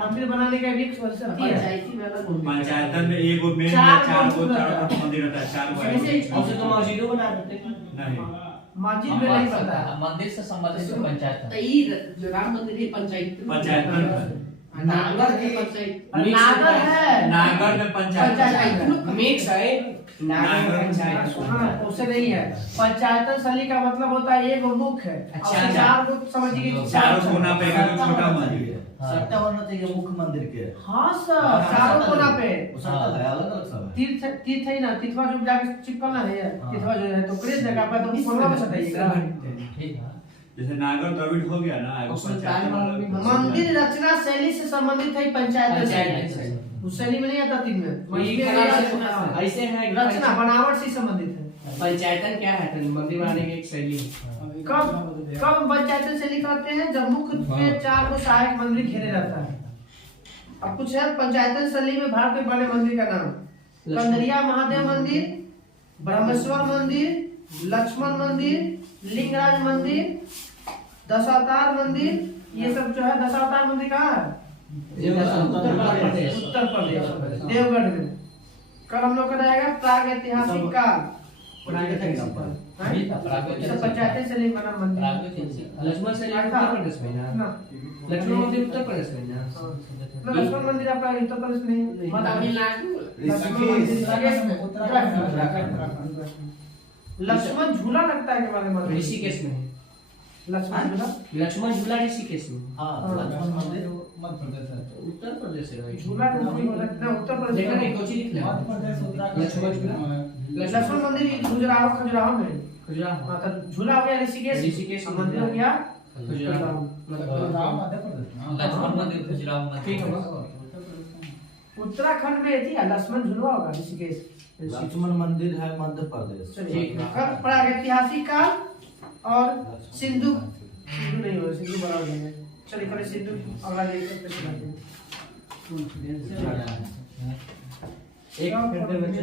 मंदिर बनाने का एक पद्धति है। पंचायतन में एक गो मेन चार गो मंदिर होता है। चार गो तो मस्जिदों बना देते नहीं, मस्जिद में नहीं पता है। मंदिर से संबंधित पंचायत है। जो राम मंदिर है पंचायत नागर है। नागर में पंचायत मिक्स है। उसे नहीं है। पंचायतन शैली का मतलब होता है एक मुख्य है। चार को समझिए चारों कोना पे छोटा मंदिर है। सट्टा होना चाहिए मुख्य मंदिर के। हाँ सर, चारों कोना पे अलग अलग सब है। तीर्थ है ना, तीर्थवा जो जाके चिपकना है, तीर्थवा जो है तो प्रेस जगह पर तो कोनवा में सटाइएगा। ठीक है। जैसे नागर द्रविड़ हो गया ना, मंदिर रचना शैली से संबंधित है पंचायत। उस शैली में नहीं आता तीन में। ऐसे है रचना बनावट से संबंधित है। पंचायतन क्या है? मंदिर बनाने की एक शैली। कब पंचायतन शैली कहते हैं? जब मुख्य पे चार को सहायक मंदिर घेरे रहता है। अब कुछ है पंचायतन शैली में भारत के बड़े मंदिर का नाम: कंदरिया महादेव मंदिर, ब्रह्मेश्वर मंदिर, लक्ष्मण मंदिर, लिंगराज मंदिर, दशावतार मंदिर। ये सब जो है दशावतार मंदिर कहाँ है? उत्तर प्रदेश देवगढ़ में। कल हम लोग का रहेगा प्राग ऐतिहासिक काल। पंचायत शैली बना मंदिर। लक्ष्मण शैली उत्तर प्रदेश में ना। लक्ष्मण मंदिर उत्तर प्रदेश में ना। लक्ष्मण मंदिर आपका उत्तर प्रदेश में तमिलनाडु। लक्ष्मण झूला लगता है के बारे में ऋषिकेश में। लक्ष्मण झूला ऋषिकेश में। हाँ, लक्ष्मण मंदिर मध्य प्रदेश है। उत्तर प्रदेश है भाई। झूला उत्तर प्रदेश देखा नहीं कोची लिखा लक्ष्मण झूला। लक्ष्मण मंदिर खजुराहो में। खजुराहो मतलब झूला हो गया ऋषिकेश मंदिर हो गया खजुराहो। लक्ष्मण मंदिर खजुराहो मंदिर। ठीक है। उत्तराखंड में थी लक्ष्मण झुलवा होगा ऋषिकेश। लक्ष्मण मंदिर है मध्य प्रदेश। चलिए कब प्रागैतिहासिक काल और सिंधु नहीं हो, सिंधु बड़ा हो जाएगा। चलिए पहले सिंधु अगला देखते हैं। एक फिर बच्चे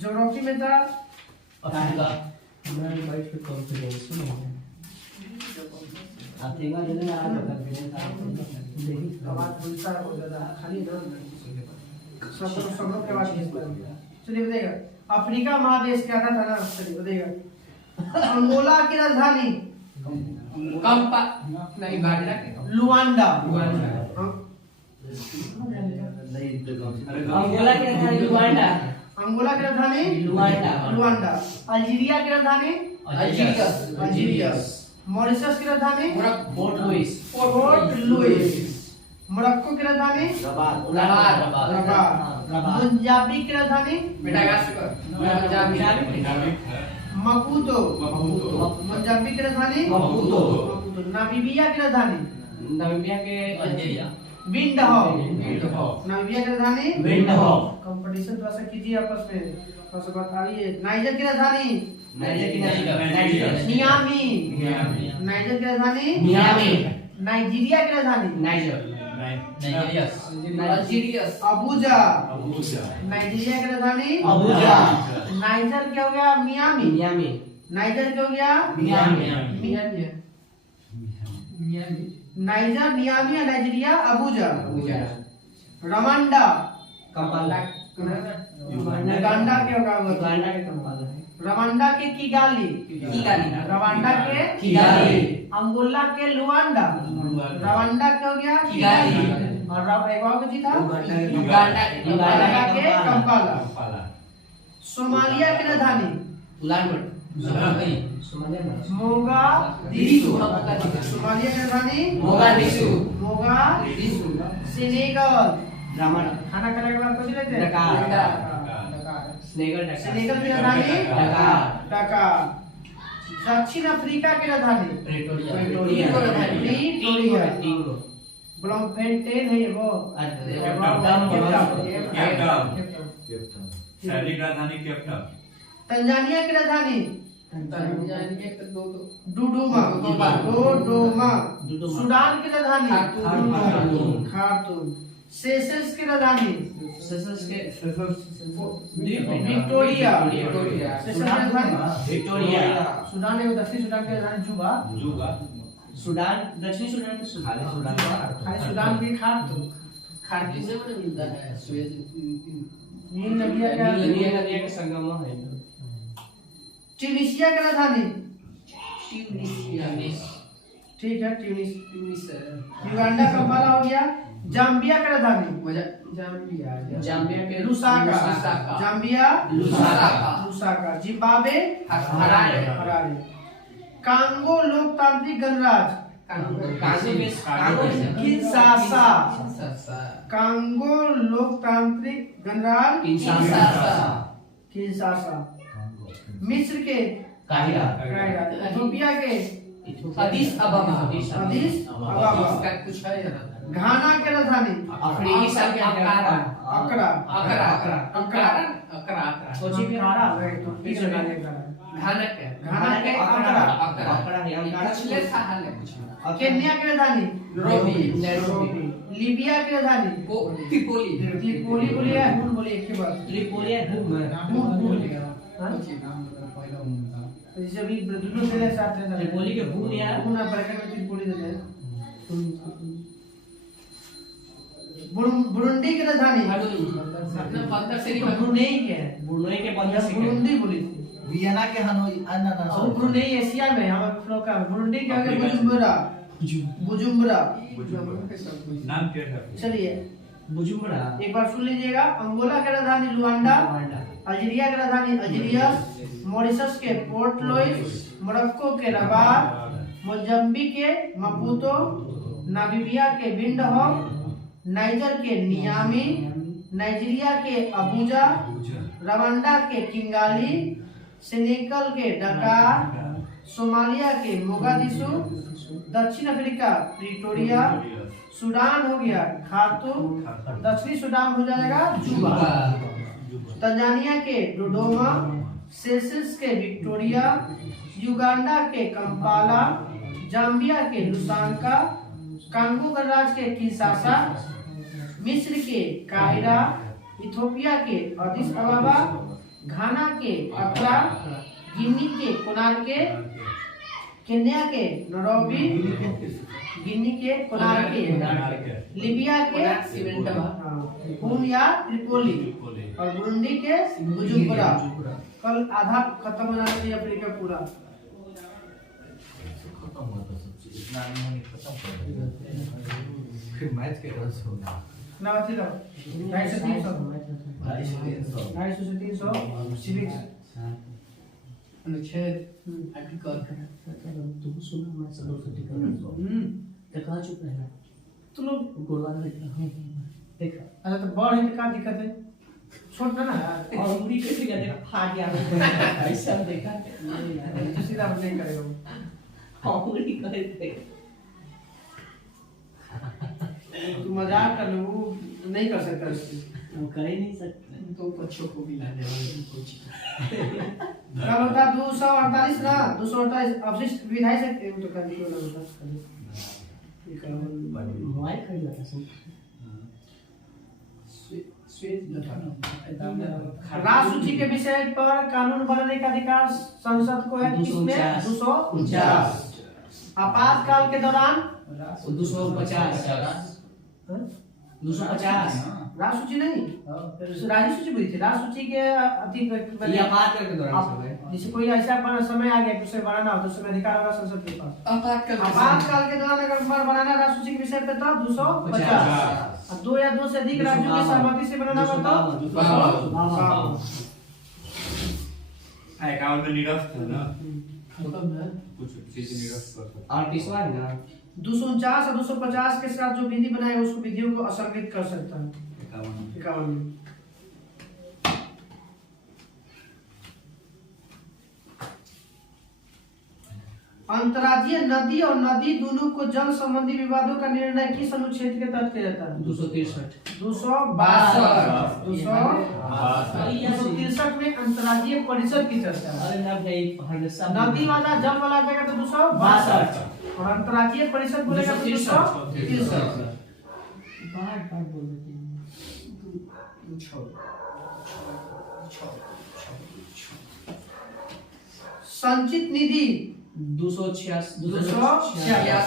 ज्योग्राफी में था अफ्रीका मैं बैठ के कॉन्फिडेंस में अफ्रीका जो है आज कॉन्फिडेंस आवाज भूलता हो जाता है खाली ना सब के बाद चलिए बताइएगा अफ्रीका महादेश क्या था ना। चलिए बताइएगा अंगोला की राजधानी कंपा नहीं बांडा लुआंडा। अंगोला की राजधानी लुआंडा। अंगोला की राजधानी लुआंडा। अल्जीरिया की राजधानी अल्जीरियस। मॉरिशस की राजधानी Port Louis. Port Louis. Morocco की राजधानी रबात। मोजाम्बिक की राजधानी मपूतो। मोजाम्बिक की राजधानी मपूतो। नामीबिया की राजधानी नामीबिया के अल्जीरिया। विंडहॉक। नामीबिया की राजधानी विंडहॉक। कंपटीशन थोड़ा सा कीजिए आपस में, थोड़ा सा बताइए। नाइजर की राजधानी नियामी। नाइजर की राजधानी नियामी। नाइजीरिया की राजधानी अल्जीरियस अबुजा। नाइजीरिया की राजधानी अबुजा। नाइजर क्या हो गया मियामी। मियामी। नाइजर क्या हो गया मियामी। नाइजर नियामी या Nigeria Abuja. Rwanda Kampala. Uganda क्या होगा युगांडा के कंपाला है। रवांडा के किगाली। रवांडा के किगाली। अंगोला के लुआंडा। रवांडा क्या हो गया किगाली। और एक और कुछ था युगांडा के कंपाला। सोमालिया की राजधानी मोगादिशु। सोमालिया की राजधानी मोगादिशु। सेनेगल। खाना खाने के बाद कुछ लेते हैं सेनेगल की राजधानी ढाका। दक्षिण अफ्रीका की राजधानी प्रिटोरिया। ब्लॉमफोंटेन है वो शारीरिक राजधानी केपटाउन। तंजानिया की राजधानी डोडोमा। सूडान की राजधानी खार्तूम। सेशल्स की राजधानी विक्टोरिया। सेशल्स की राजधानी विक्टोरिया। सूडान है दक्षिण सूडान की राजधानी जुबा। सूडान दक्षिणी सूडान में खाली सूडान की खार्तूम। खार्तूम में मिलता है सुएज नील नदिया का संगम है। ट्यूनिसिया की राजधानी ठीक है ट्यूनिस युगांडा कंपाला हो गया। जाम्बिया की राजधानी जाम्बिया के Lusaka. Zambia Lusaka. Zimbabwe Harare. Congo लोकतांत्रिक गणराज्य किंशासा। कांगो लोकतांत्रिक गणराज्य किंशासा। मिस्र के काहिरा। इथियोपिया के अदीस अबाबा कुछ है। घाना के राजधानी केन्या की राजधानी लीबिया की राजधानी त्रिपोली बोलिए एक के बाद जब ये दोनों से साथ रहता है त्रिपोली के भून या ना ब्रैकेट में त्रिपोली देते हैं। बुरुंडी की राजधानी ब्रुनेई के बुरुंडी बोली थी। वियना के हनोई और ब्रुनेई एशिया में हम लोग का बुरुंडी क्या है बुजुम्बरा। नाम क्या है? चलिए बुजुम्बरा एक बार सुन लीजिएगा। अंगोला की राजधानी लुआंडा। अल्जीरिया की राजधानी अल्जीरियस। मॉरिशस के पोर्ट लुइस। मोरक्को के रबात। मोजाम्बिक के मपूतो। नामीबिया के विंडहॉक। नाइजर के नियामी। नाइजीरिया के अबुजा। रवांडा के किंगाली। सेनेगल के डकार। सोमालिया के मोगादिशु। दक्षिण अफ्रीका प्रिटोरिया। सूडान हो गया खार्तूम, दक्षिणी सूडान हो जाएगा जुबा, तंजानिया के डोडोमा, सेशल्स के विक्टोरिया, युगांडा के कंपाला, जाम्बिया के लुसांका, कांगो गणराज्य के किंशासा, मिस्र के काहिरा, इथियोपिया के अदिस अबाबा, घाना के अक्रा, गिनी के कोनार्के, केन्या के नैरोबी, गिनी के कोनार्के, लीबिया के खून या त्रिपोली और बुरुंडी के बुजुम्बुरा। कल आधा खत्म हो जाना चाहिए अफ्रीका पूरा। खत्म हुआ था सब चीज, इतना नहीं खत्म कर दिया। फिर मैच के रस होगा ना बच्चे लो 250 से 300 250 से 300 सिविक्स अनुच्छेद एग्रीकल्चर तुम सुनो मैं सब दोस्त टिका तो कहाँ चुप रहना तुम लोग गोला देखा देखा अच्छा तो बड़ है तो क्या दिक्कत है, छोटा ना यार और उंगली कैसे क्या देखा फाड़ गया ऐसा देखा तो सीधा हम नहीं करेगा हाँ उंगली करे थे तू मजाक कर लो, वो नहीं कर सकता इससे। वो कर ही नहीं सकते तो बच्चों को भी लाने वाले कुछ कल होता 248 ना 248 अवशिष्ट विधायी से तो कर दियो ना होता ये कर मोबाइल खरीदा था सब राष्ट्र के विषय पर कानून बनाने का अधिकार संसद को है, किसमें 249। आपातकाल के दौरान 250 राष्ट्र सूची नहीं राज्य सूची बुरी थी, राष्ट्र सूची के अति ये आपातकाल के दौरान सब है जैसे कोई ऐसा समय आ गया कि उसे बनाना हो तो उसमें अधिकार होगा संसद के पास। आपातकाल के दौरान अगर बनाना राष्ट्र सूची के विषय पे तो 250 और 2 या 2 से अधिक राज्यों की सहमति से बनाना पड़ता है। 51 में निरस्त है ना, कुछ चीजें निरस्त कर सकते और तीसरा है ना 249 और 250 के साथ जो विधि बनाए उसको विधियों को असंगत कर सकता है। 51 में अंतर्राज्यीय नदी और नदी दोनों को जल संबंधी विवादों का निर्णय किस अनुच्छेद के तहत किया जाता है? 263 263 में अंतर्राज्यीय परिषद की चर्चा है। अरे ना भाई हमेशा नदी वाला जल वाला जगह तो 262 और अंतर्राज्यीय परिषद बोलेगा तो 263। बार बोल देते हैं संचित निधि 286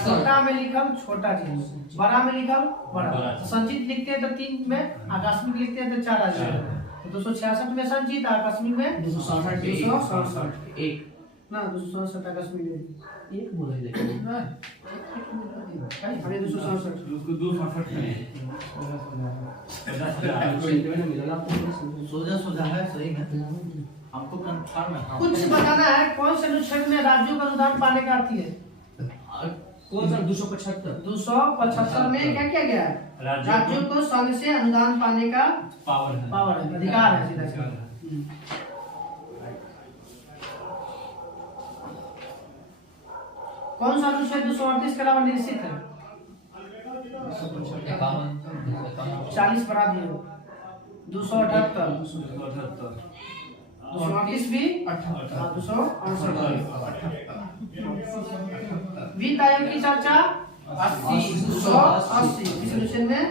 छोटा में लिखल छोटा चीज, बड़ा में लिखल बड़ा। तो संचित लिखते हैं तो 3 में, आकस्मिक लिखते हैं तो 4 आ जाएगा। तो 266 में संचित, आकस्मिक में 267 एक ना 267 आकस्मिक में एक बोला लेकिन अरे 267 उसको 267 में सोजा है सही में हमको कंफर्म है। कुछ बताना है कौन से अनुच्छेद में राज्यों का अनुदान पाने का आती है? कौन सा 275 275 में क्या किया गया है? राज्यों को संघ से अनुदान पाने का पावर है, अधिकार है सीधा सीधा। कौन सा अनुच्छेद 238 के अलावा निश्चित है? 40 बढ़ा दिए 278 238 भी 268 वित्त आयोग की चर्चा 280 किस अनुच्छेद में?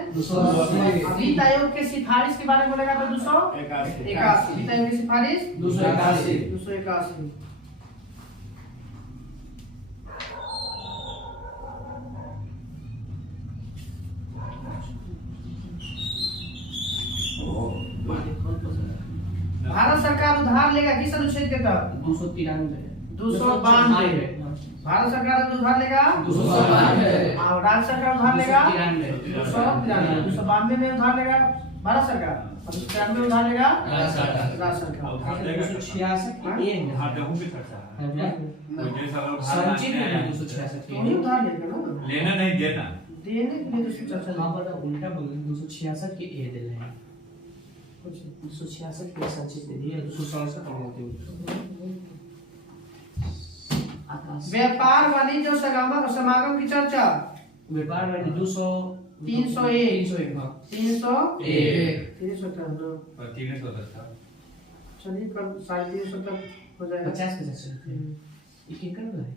वित्त आयोग के सिफारिश के बारे में बोलेगा तो 281 वित्त आयोग की सिफारिश 281। भारत सरकार उधार लेगा किस अनुच्छेद के तहत? 292 भारत सरकार उधार लेगा 292 और राज्य सरकार उधार लेगा 292 में उधार लेगा भारत सरकार और 293 में उधार लेगा राज्य सरकार। 266 तो ही उधार लेगा ना, लेना नहीं देना, देने के लिए दूसरी चर्चा वहां नहीं। पर उल्टा बोल 266 के ए दे रहे हैं कुछ 266 के संचित दे दिए 267 बोलते आकाश व्यापार वाणिज्य और समागम की चर्चा व्यापार में 200 301 301 हाँ 301 313 पर 300 था। चलिए कल 350 तक हो जाएगा। 50 ये किन कर रहा है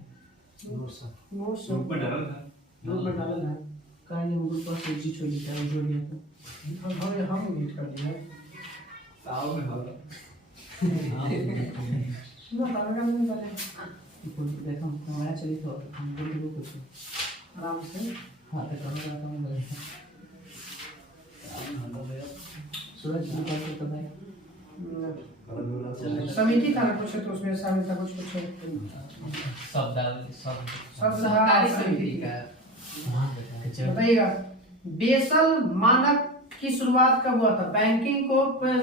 नोट से ऊपर डाला था ग्रुप में डाला है। कहाँ ने मुझे पास सब्जी छोड़ी था जोड़ दिया था हम मीट कर दिया ताव में होगा। ना पाएगा नहीं पहले देखा हमारा चली तो हम बोल दो कुछ आराम से। हाँ तो करो ना तो मैं सूरज निकाल के तो भाई समिति का कुछ है तो उसमें शामिल था कुछ कुछ सब डाल सब सहकारी समिति का बताइएगा। बेसल मानक की शुरुआत कब हुआ था? बैंकिंग को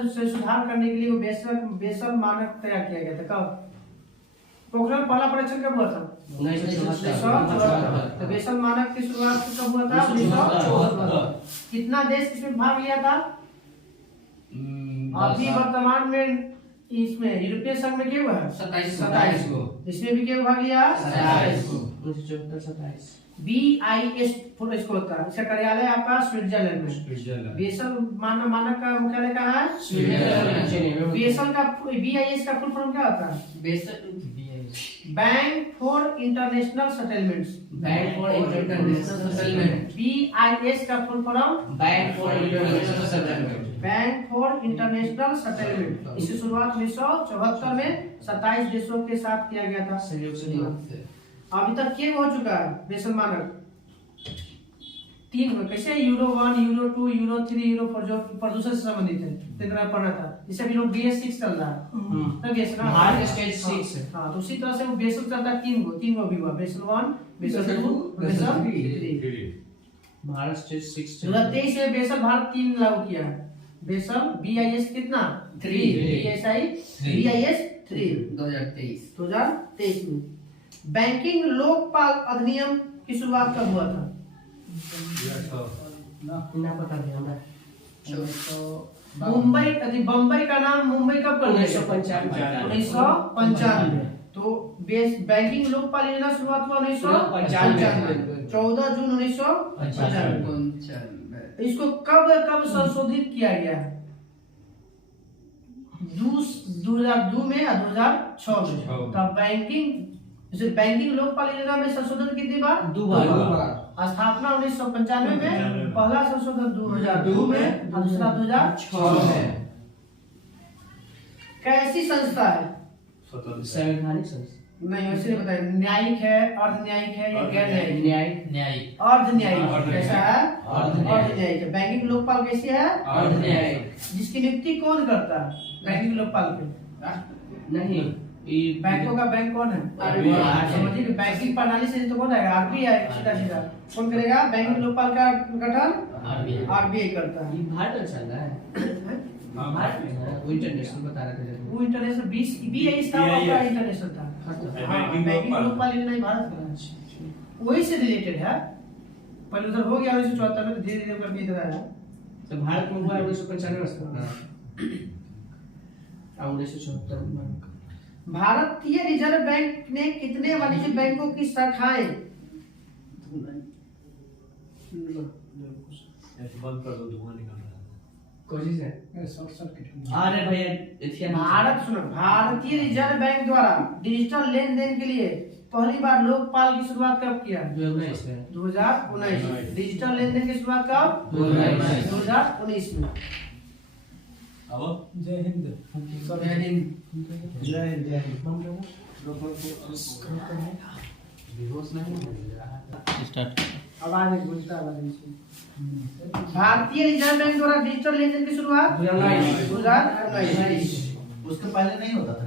से सुधार करने के लिए वो बेसल मानक तैयार किया गया था। कब? पोखरण पहला परीक्षण कब हुआ था? 1974। तो बेसल मानक की शुरुआत कब हुआ था? 1974। कितना देश इसमें भाग लिया था? अभी वर्तमान में इसमें यूरोपीय संघ में क्या हुआ है? 27 को। इसमें भी क्या भाग लिया? 27 को। 1974-27 BIS पूरा इसको होता है। इसका कार्यालय आपका स्विट्जरलैंड में। बेसल मानक का मुख्यालय कहाँ है? स्विट्जरलैंड। बेसल का BIS का फुल फॉर्म क्या होता है? Bank for international settlements. Bank for international settlement. BIS का full form bank for international settlement. Bank for international settlement. इसकी शुरुआत 1974 में 27 देशों के साथ किया गया था। सहयोग से अभी तक क्या हो चुका है बेसल मानक? 3 में कैसे यूरो 1, यूरो 2, यूरो 3, यूरो 4 जो प्रदूषण से संबंधित है तेरा पढ़ना था। इसे भी लोग BS 6 चल रहा है तो बेसल भारत स्टेज 6 है। हाँ तो उसी तरह से वो बेसल चलता है 3 को भी हुआ। Basel 1, Basel 2, Basel 3। Bharat stage 6 2023 में बेसल भारत 3 लागू किया है। बेसल BIS कितना? 3 BIS 3 2023 में। बैंकिंग लोकपाल अधिनियम की शुरुआत कब हुआ था? ना पता नहीं हमें। बम्बई का नाम मुंबई कब कर दिया? 1995। तो बैंकिंग लोकपाल योजना शुरुआत हुआ 1995 14 जून 1995। इसको कब संशोधित किया गया? 2002 में या 2006 में। तब बैंकिंग लोकपाल योजना में संशोधन कितनी बार? 2 बार। स्थापना 1995 में, पहला संशोधन 2002 में और दूसरा 2006 में। कैसी संस्था है? संवैधानिक संस्था नहीं वैसे नहीं बताइए। न्यायिक है, अर्ध न्यायिक है या गैर न्यायिक? न्यायिक अर्ध न्यायिक। कैसा है? अर्ध न्यायिक है। बैंकिंग लोकपाल कैसी है? अर्ध न्यायिक। जिसकी नियुक्ति कौन करता है बैंकिंग लोकपाल की? नहीं बैंकों का बैंक कौन है? समझिए बैंकिंग प्रणाली से तो कौन है? RBI। सीधा कौन करेगा? बैंकिंग लोकपाल का गठन RBI करता है। ये भारत में चल रहा है। वो इंटरनेशनल बता रहे थे। वो इंटरनेशनल BIS था, वो आपका इंटरनेशनल था। बैंकिंग लोकपाल योजना भारत का वही से रिलेटेड है। पहले उधर हो गया 1974 में, धीरे धीरे करके इधर आया। तो भारत में हुआ 1995 में और 1974 में। भारतीय रिजर्व बैंक ने कितने वाणिज्यिक बैंकों की शाखाएं? बंद कर दो, धुआं निकल रहा है। कोशिश है। अरे भैया भारतीय रिजर्व बैंक द्वारा डिजिटल लेन देन के लिए पहली बार लोकपाल की शुरुआत कब किया? 2019। डिजिटल लेन देन की शुरुआत कब? 2019 में। जय हिंद। जय हिंद। जय हिंद। जय हिंद। आवाज एक गूंजता आवाज। भारतीय रिजर्व बैंक द्वारा डिजिटल लेन देन की शुरुआत 2019। उसके पहले नहीं होता था।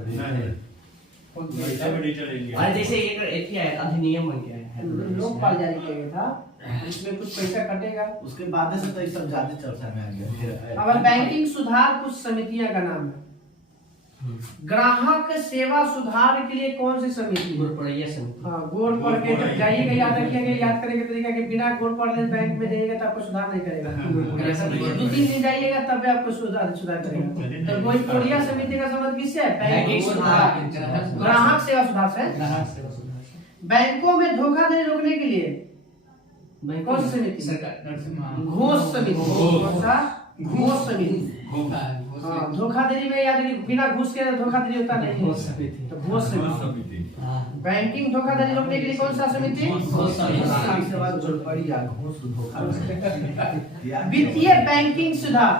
अरे जैसे एक ही अधिनियम बन गया है लोकपाल जारी किया गया था। इसमें कुछ पैसा कटेगा। उसके बाद से तो ये सब ज्यादा चर्चा में आ गया। अब बैंकिंग सुधार कुछ समितियां का नाम है। ग्राहक सेवा सुधार के लिए कौन सी समिति? हाँ गोड़ पढ़ के जब जाइएगा याद रखिएगा। याद करने का तरीका कि बिना गोड़ पढ़ बैंक में जाइएगा तो आपको सुधार नहीं करेगा। 2-3 दिन जाइएगा तब आपको सुधार करेगा। तो कोई कोरिया समिति का संबंध किससे है? बैंकिंग सुधार, ग्राहक सेवा सुधार से। बैंकों में धोखाधड़ी रोकने के लिए कौन सी समिति? सरकार घोष समिति। कौन सा? घोष समिति। हाँ, धोखाधड़ी में याद रखिए, बिना घूस के धोखाधड़ी होता नहीं है। तो घोष समिति। बैंकिंग धोखाधड़ी रोकने के लिए कौन सा समिति? वित्तीय बैंकिंग सुधार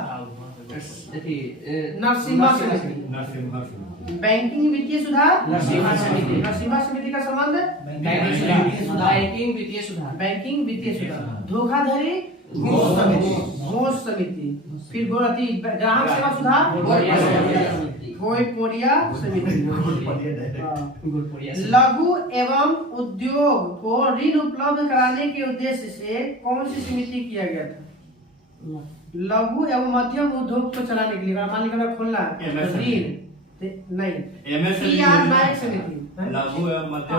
नरसिम्हा समिति। बैंकिंग वित्तीय सुधार नरसिम्हा समिति। नरसिम्हा समिति का संबंध बैंकिंग वित्तीय सुधार। बैंकिंग वित्तीय सुधार। धोखाधड़ी घोष समिति। घोष समिति। फिर ग्राहक सेवा सुधार गोयपोरिया समिति। लघु एवं उद्योग को ऋण उपलब्ध कराने के उद्देश्य से कौन सी समिति किया गया था? लघु एवं मध्यम उद्योग को चलाने के लिए, मान लीजिए खोलना ऋण नहीं, PR नायक समिति। लघु एवं मध्यम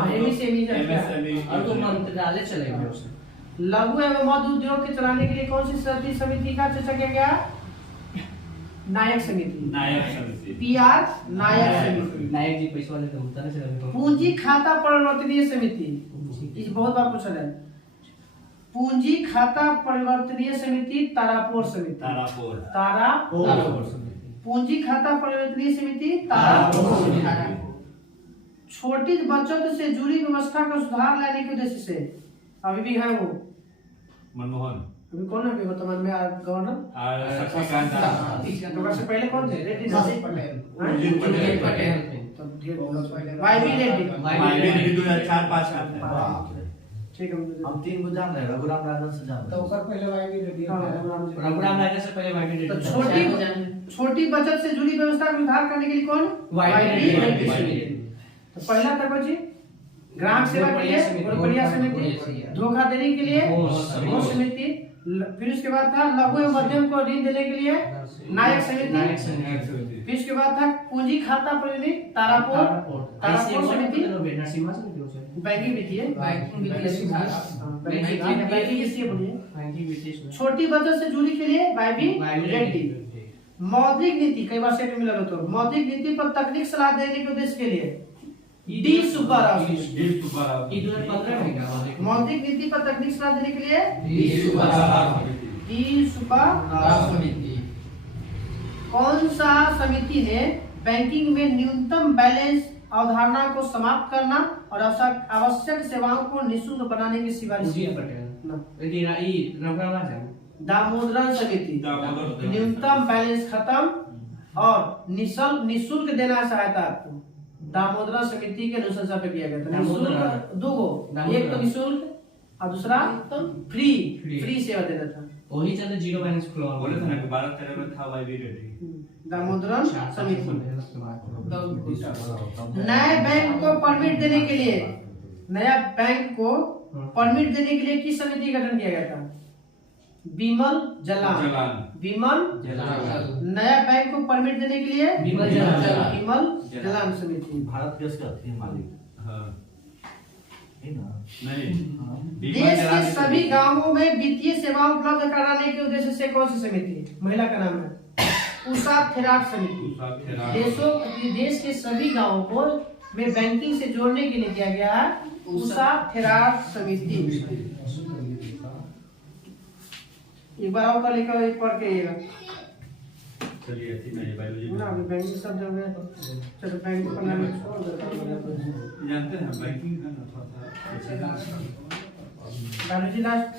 और तो मंत्रालय चलेगा उसमें। लघु एवं मध्य उद्योग के चलाने के लिए कौन सी समिति का चर्चा किया गया? नायक समिति। PR नायक समिति। नायक जी पैसा वाले तो होता है। पूंजी खाता परिवर्तनीय समिति, इस बहुत बार पूछा है। पूंजी खाता परिवर्तनीय समिति तारापुर समिति। तारापुर समिति। पूंजी खाता परिवर्तनीय समिति तारापुर समिति। छोटी बचत से जुड़ी व्यवस्था का सुधार लाने के उद्देश्य से अभी भी है वो मनमोहन। अभी कौन है वर्तमान में गवर्नर? तो से पहले कौन थे? रेड्डी पटेल। वाईबी रेड्डी 2004-5 का। ठीक है, हम 3 को जान रहे हैं, रघुराम राजन से जान रहे हैं। तो पहले वाईबी रेड्डी। रघुराम राजा से पहले वाईबी तो रेड्डी। छोटी बचत से जुड़ी व्यवस्था का सुधार करने के लिए कौन? वाईबी रेड्डी। तो पहला तक बची ग्राहक सेवा के लिए गोयपोरिया समिति, धोखाधड़ी के लिए घोष समिति, फिर उसके बाद था लघु एवं मध्यम को ऋण देने के लिए नायक समिति, फिर उसके बाद था पूंजी खाता परिवर्तनीय तारापुर समिति, नरसिम्हा समिति, बैंकिंग वित्तीय सुधार, छोटी बचत से जुड़ी के लिए वाईबी रेड्डी। मौद्रिक नीति, कई बार सेट मिला तो मौद्रिक नीति पर तकनीक सलाह देने के उद्देश्य के लिए डी सुब्बा राव। मौद्रिक नीति पर तकनीक सलाह देने के लिए डी सुब्बा राव। कौन सा समिति ने बैंकिंग में न्यूनतम बैलेंस अवधारणा को समाप्त करना और आवश्यक सेवाओं को निःशुल्क बनाने की सिफारिश की? दामोदरन समिति। न्यूनतम बैलेंस खत्म और निःशुल्क देना सहायता आपको दामोदरन समिति के अनुशंसा पे किया गया था। निःशुल्क दो गो, एक तो निःशुल्क और दूसरा फ्री सेवा देना था। वही चलते जीरो बैलेंस खुलवा बोले थे ना 12-13 में था वाईबी रेड्डी। दामोदरन समिति। नए बैंक को परमिट देने के लिए, नया बैंक को परमिट देने के लिए किस समिति का गठन किया गया था? विमल जलान। नया बैंक को परमिट देने के लिए विमल जलान समिति। भारत गैस का थी मालिक। नहीं, देश के सभी गांवों में वित्तीय सेवाएं उपलब्ध कराने के उद्देश्य से कौन सी समिति? महिला का नाम है उषा थेराट समिति। देश के सभी गांवों को में बैंकिंग से जोड़ने के लिए किया गया है उषा थेराट समिति। एक बार और लिखा, एक पढ़ के चलिए अच्छी नहीं बायोलॉजी ना अभी बैंकिंग सब जगह है। चलो बैंक पढ़ना में छोड़ देता हूं। जानते हैं बैंकिंग का ना बायोलॉजी लास्ट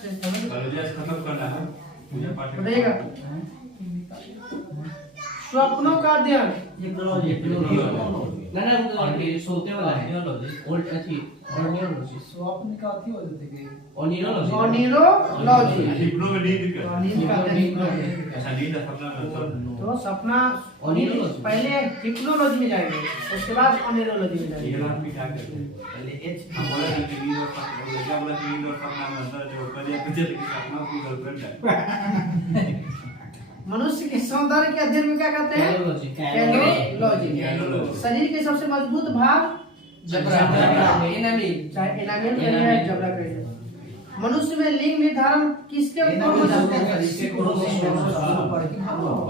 बायोलॉजी खत्म करना है, पूजा पाठ बताइएगा। स्वप्नों का अध्ययन ना वो सोते वाला है ओल्ड अच्छी ऑर्नियोलॉजी। स्वप्न का अथी हो जाते कि ऑर्नियोलॉजी। हिप्नो में नींद का नींद का अच्छा नींद का सपना तो सपना पहले हिप्नोलॉजी में जाएंगे, उसके बाद ऑर्नियोलॉजी में ये जाएंगे। बात भी क्या करते हैं पहले एच बोला कि नींद और सपना लगा बोला कि नींद और सपना में अंदर जो कर दिया पीछे लेके सपना की गर्लफ्रेंड है। मनुष्य के सौंदर्य के अध्ययन में क्या कहते हैं? कैलोलॉजी। शरीर के सबसे मजबूत भाग एनामिल चाहे एनामिल कहिए या जबड़ा कहिए। मनुष्य में लिंग निर्धारण किसके ऊपर हो सकता है?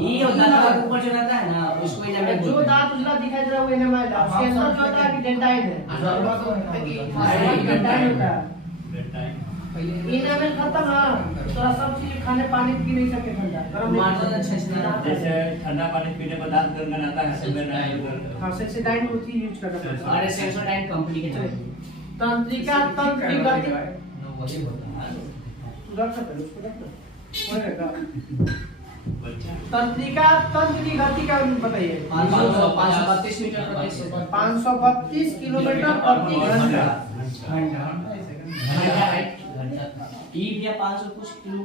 ये दांत ऊपर जो रहता है ना उसको एनामिल जो दांत उजला दिखाई दे रहा है वो एनामिल है। उसके अंदर जो होता है कि डेंटाइन है। डेंटाइन होता है। इनामेल खत्म ना थोड़ा सब चीज खाने पानी पी नहीं सके ठंडा गरम मारना अच्छा से जैसे ठंडा पानी पीने पर दांत गनगनाता है सुबह ना हां सेंसोडाइन होती यूज करना पड़ता है। अरे सेंसोडाइन कंपनी के चले तंत्रिका तंत्र की गति वही बता रख सकते हो उसको रख दो कोई रहेगा बच्चा तंत्रिका तंत्र की गति का बताइए 532 मीटर प्रति सेकंड 532 किलोमीटर प्रति घंटा ई भैया 500 कुछ किलो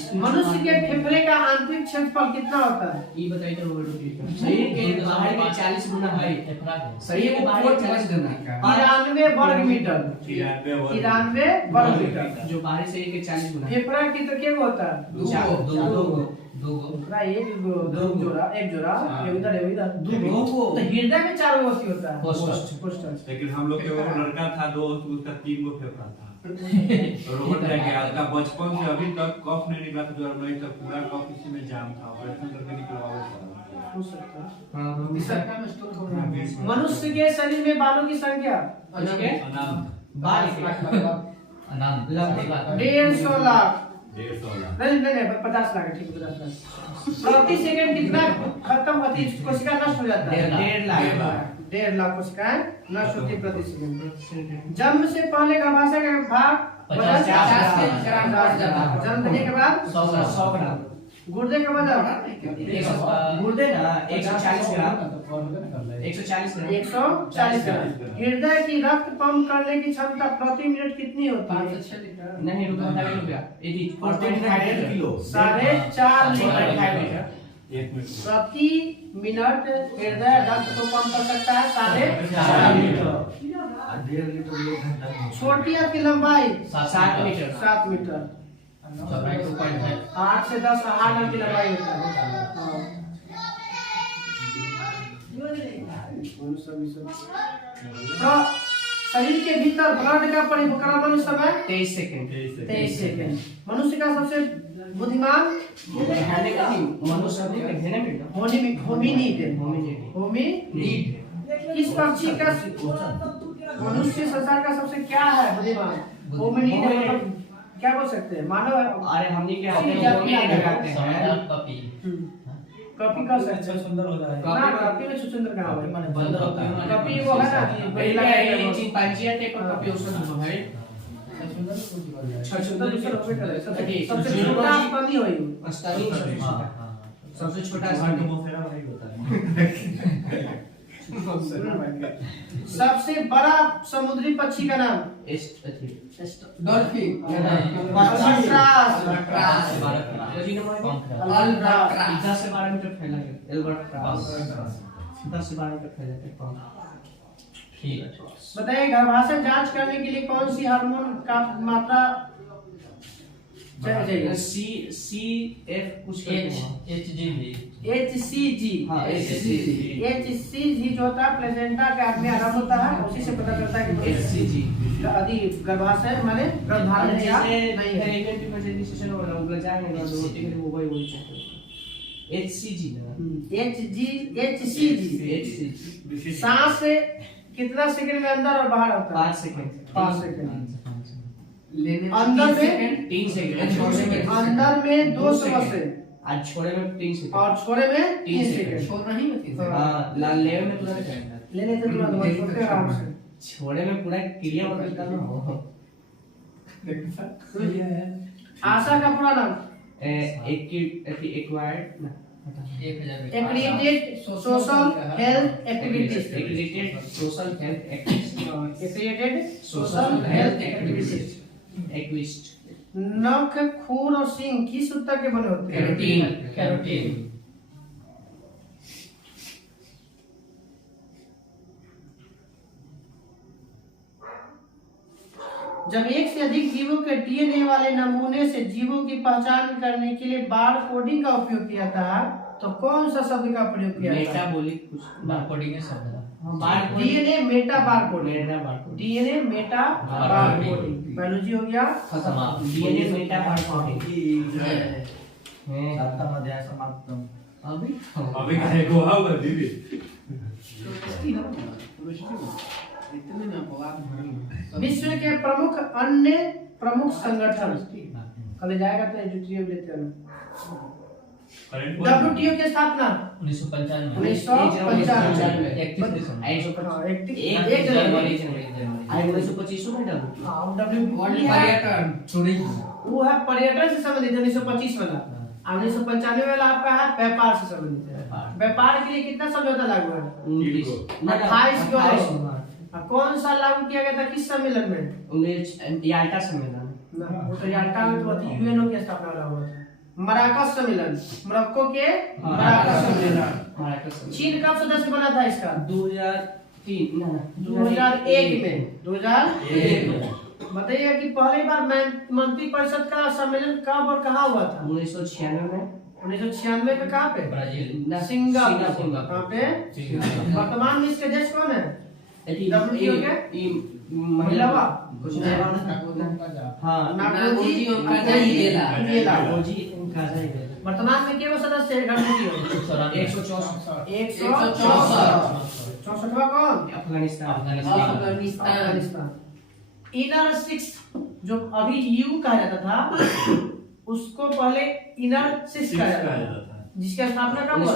स्पीड मनुष्य के फेफड़े का आंतरिक क्षेत्रफल कितना होता है? ई बताइए तो रोबोट जी शरीर के बाहर के 40 गुना है शरीर के बाहर के 40 गुना 93 वर्ग मीटर 93 वर्ग मीटर जो बाहरी शरीर के 40 गुना फेफड़ा की तो क्या होता है? दो फेफड़ा एक जोड़ा एक इधर दो तो हृदय में 4 गो होती होता है पोस्टल। लेकिन हम लोग के वो लड़का था दो उसका 3 गो फेफड़ा था रोबोट लेके आया था बचपन से अभी तक कफ नहीं निकला था 2009 तक पूरा कफ इसी में जाम था ऑपरेशन करके निकलवाया था हो सकता है। मनुष्य के शरीर में बालों की संख्या अनाम बाल अनंत 150 लाख 150 लाख नहीं 50 लाख ठीक है 50 लाख प्रति सेकंड कितना खत्म होती है कोशिका नष्ट हो जाता है? 1.5 लाख कोशिकाएं नष्ट होती प्रति सेकंड। जन्म से पहले गर्भाशय का भाग 50 ग्राम जन्म लेने के बाद 100 ग्राम गुर्दे का वजन गुर्दे ना 140 ग्राम 140 ग्राम 140 ग्राम। हृदय की रक्त पंप करने की क्षमता प्रति मिनट कितनी होती है? नहीं रुपया यदि 4.5 किलो 4.5 लीटर एक मिनट प्रति मिनट हृदय रक्त को पंप कर सकता है 4.5 लीटर। 1.5 लीटर 1 घंटा छोटी की लंबाई 7 मीटर 7 मीटर 8 से 10 8 की लंबाई होता है। तो शरीर के भीतर ब्लड का परिभ्रमण समय 23 सेकंड 23 सेकंड। मनुष्य का सबसे बुद्धिमान होमिनिड किस पक्षी का मनुष्य संसार का सबसे क्या है बुद्धिमान? होमिनिड मतलब क्या बोल सकते हैं? मानव है। अरे हमने क्या कॉपी कर सकते हैं सुंदर होता है ना कॉपी में सुंदर कहां है? बंदर होता है कॉपी वो है ना कि पहला पहला चिंपांजी टे पर कॉपी उसमें है सुंदर दूसरा होवे करे ठीक। सबसे छोटा प्राणी होई अस्तरी सबसे छोटा हमारा तो मोफेरा भाई होता है सबसे बड़ा समुद्री पक्षी का नाम? डॉल्फिन अल्बाट्रॉस अल्बाट्रॉस 10 से 12 मीटर फैला है अल्बाट्रॉस 10 से 12 मीटर फैला है। ठीक है बताइए गर्भाशय जांच करने के लिए कौन सी हार्मोन का मात्रा चाहिए? CF कुछ HGV HCG हाँ HCG जो होता है प्लेसेंटा के आदमी आरंभ होता है उसी से पता चलता है कि HCG यदि गर्भाशय माने गर्भाधान या नहीं है। डिसीजन हो रहा है जाएंगे ना दो तीन दिन वो वही चाहिए HCG ना HCG सांस कितना सेकंड में अंदर और बाहर होता है? 5 सेकंड अंदर में 3 सेकंड अंदर में 2 से आज छोड़े में 3 सेकंड और छोड़े में 3 सेकंड। छोड़ना ही मत हाँ लाल लेव में तुरंत करना लेने से तुरंत छोड़ते आराम से। छोड़े में पूरा क्रिया बदल करना हो आशा का पूरा नाम? Acquired accredited social health activities accredited social health activities accredited social health activities. एक्विस्ट नख खून और सींग किस उत्तर के बने होते हैं? कैरोटीन जब एक से अधिक जीवों के डीएनए वाले नमूने से जीवों की पहचान करने के लिए बार कोडिंग का उपयोग किया था तो कौन सा शब्द का प्रयोग किया था? मेटाबॉलिक कुछ बारकोडिंग शब्द है DNA meta barcoding meta barcode DNA meta barcoding biology हो गया खत्म डीएनए मेटा बारकोड सप्तम अध्याय समाप्तम अभी कहे को आओ दीदी इतने ना पवार भरी विश्व के प्रमुख अन्य प्रमुख संगठन कल जाएगा तो एडिटोरियल लेते हैं। WTO की स्थापना 1995 वो है पर्यटन से संबंधित 1925 वाला। 1995 वाला आपका है व्यापार से संबंधित है। व्यापार के लिए कितना समझौता लागू है? 28 को। कौन सा लागू किया गया था, किस सम्मेलन में? याल्टा सम्मेलन। वो तो याल्टा में तो यूएनओ की स्थापना हुआ था। मराकश सम्मेलन, मोरक्को के मराकश सम्मेलन। चीन कब सदस्य बना था इसका? 2001 में। 2001 में। बताइए कि पहली बार मंत्री परिषद का सम्मेलन कब और कहाँ हुआ था? 1996 में। 1996 में कहाँ पे? ब्राजील। सिंगापुर। कहाँ पे? वर्तमान में इसके देश कौन है? WTO के महिला वर्तमान में केवल सदस्य है WTO? 164वां कौन? अफगानिस्तान। इनर सिक्स जो अभी यू कहा जाता था उसको पहले इनर सिक्स कहा जाता था, जिसकी स्थापना कब हुआ?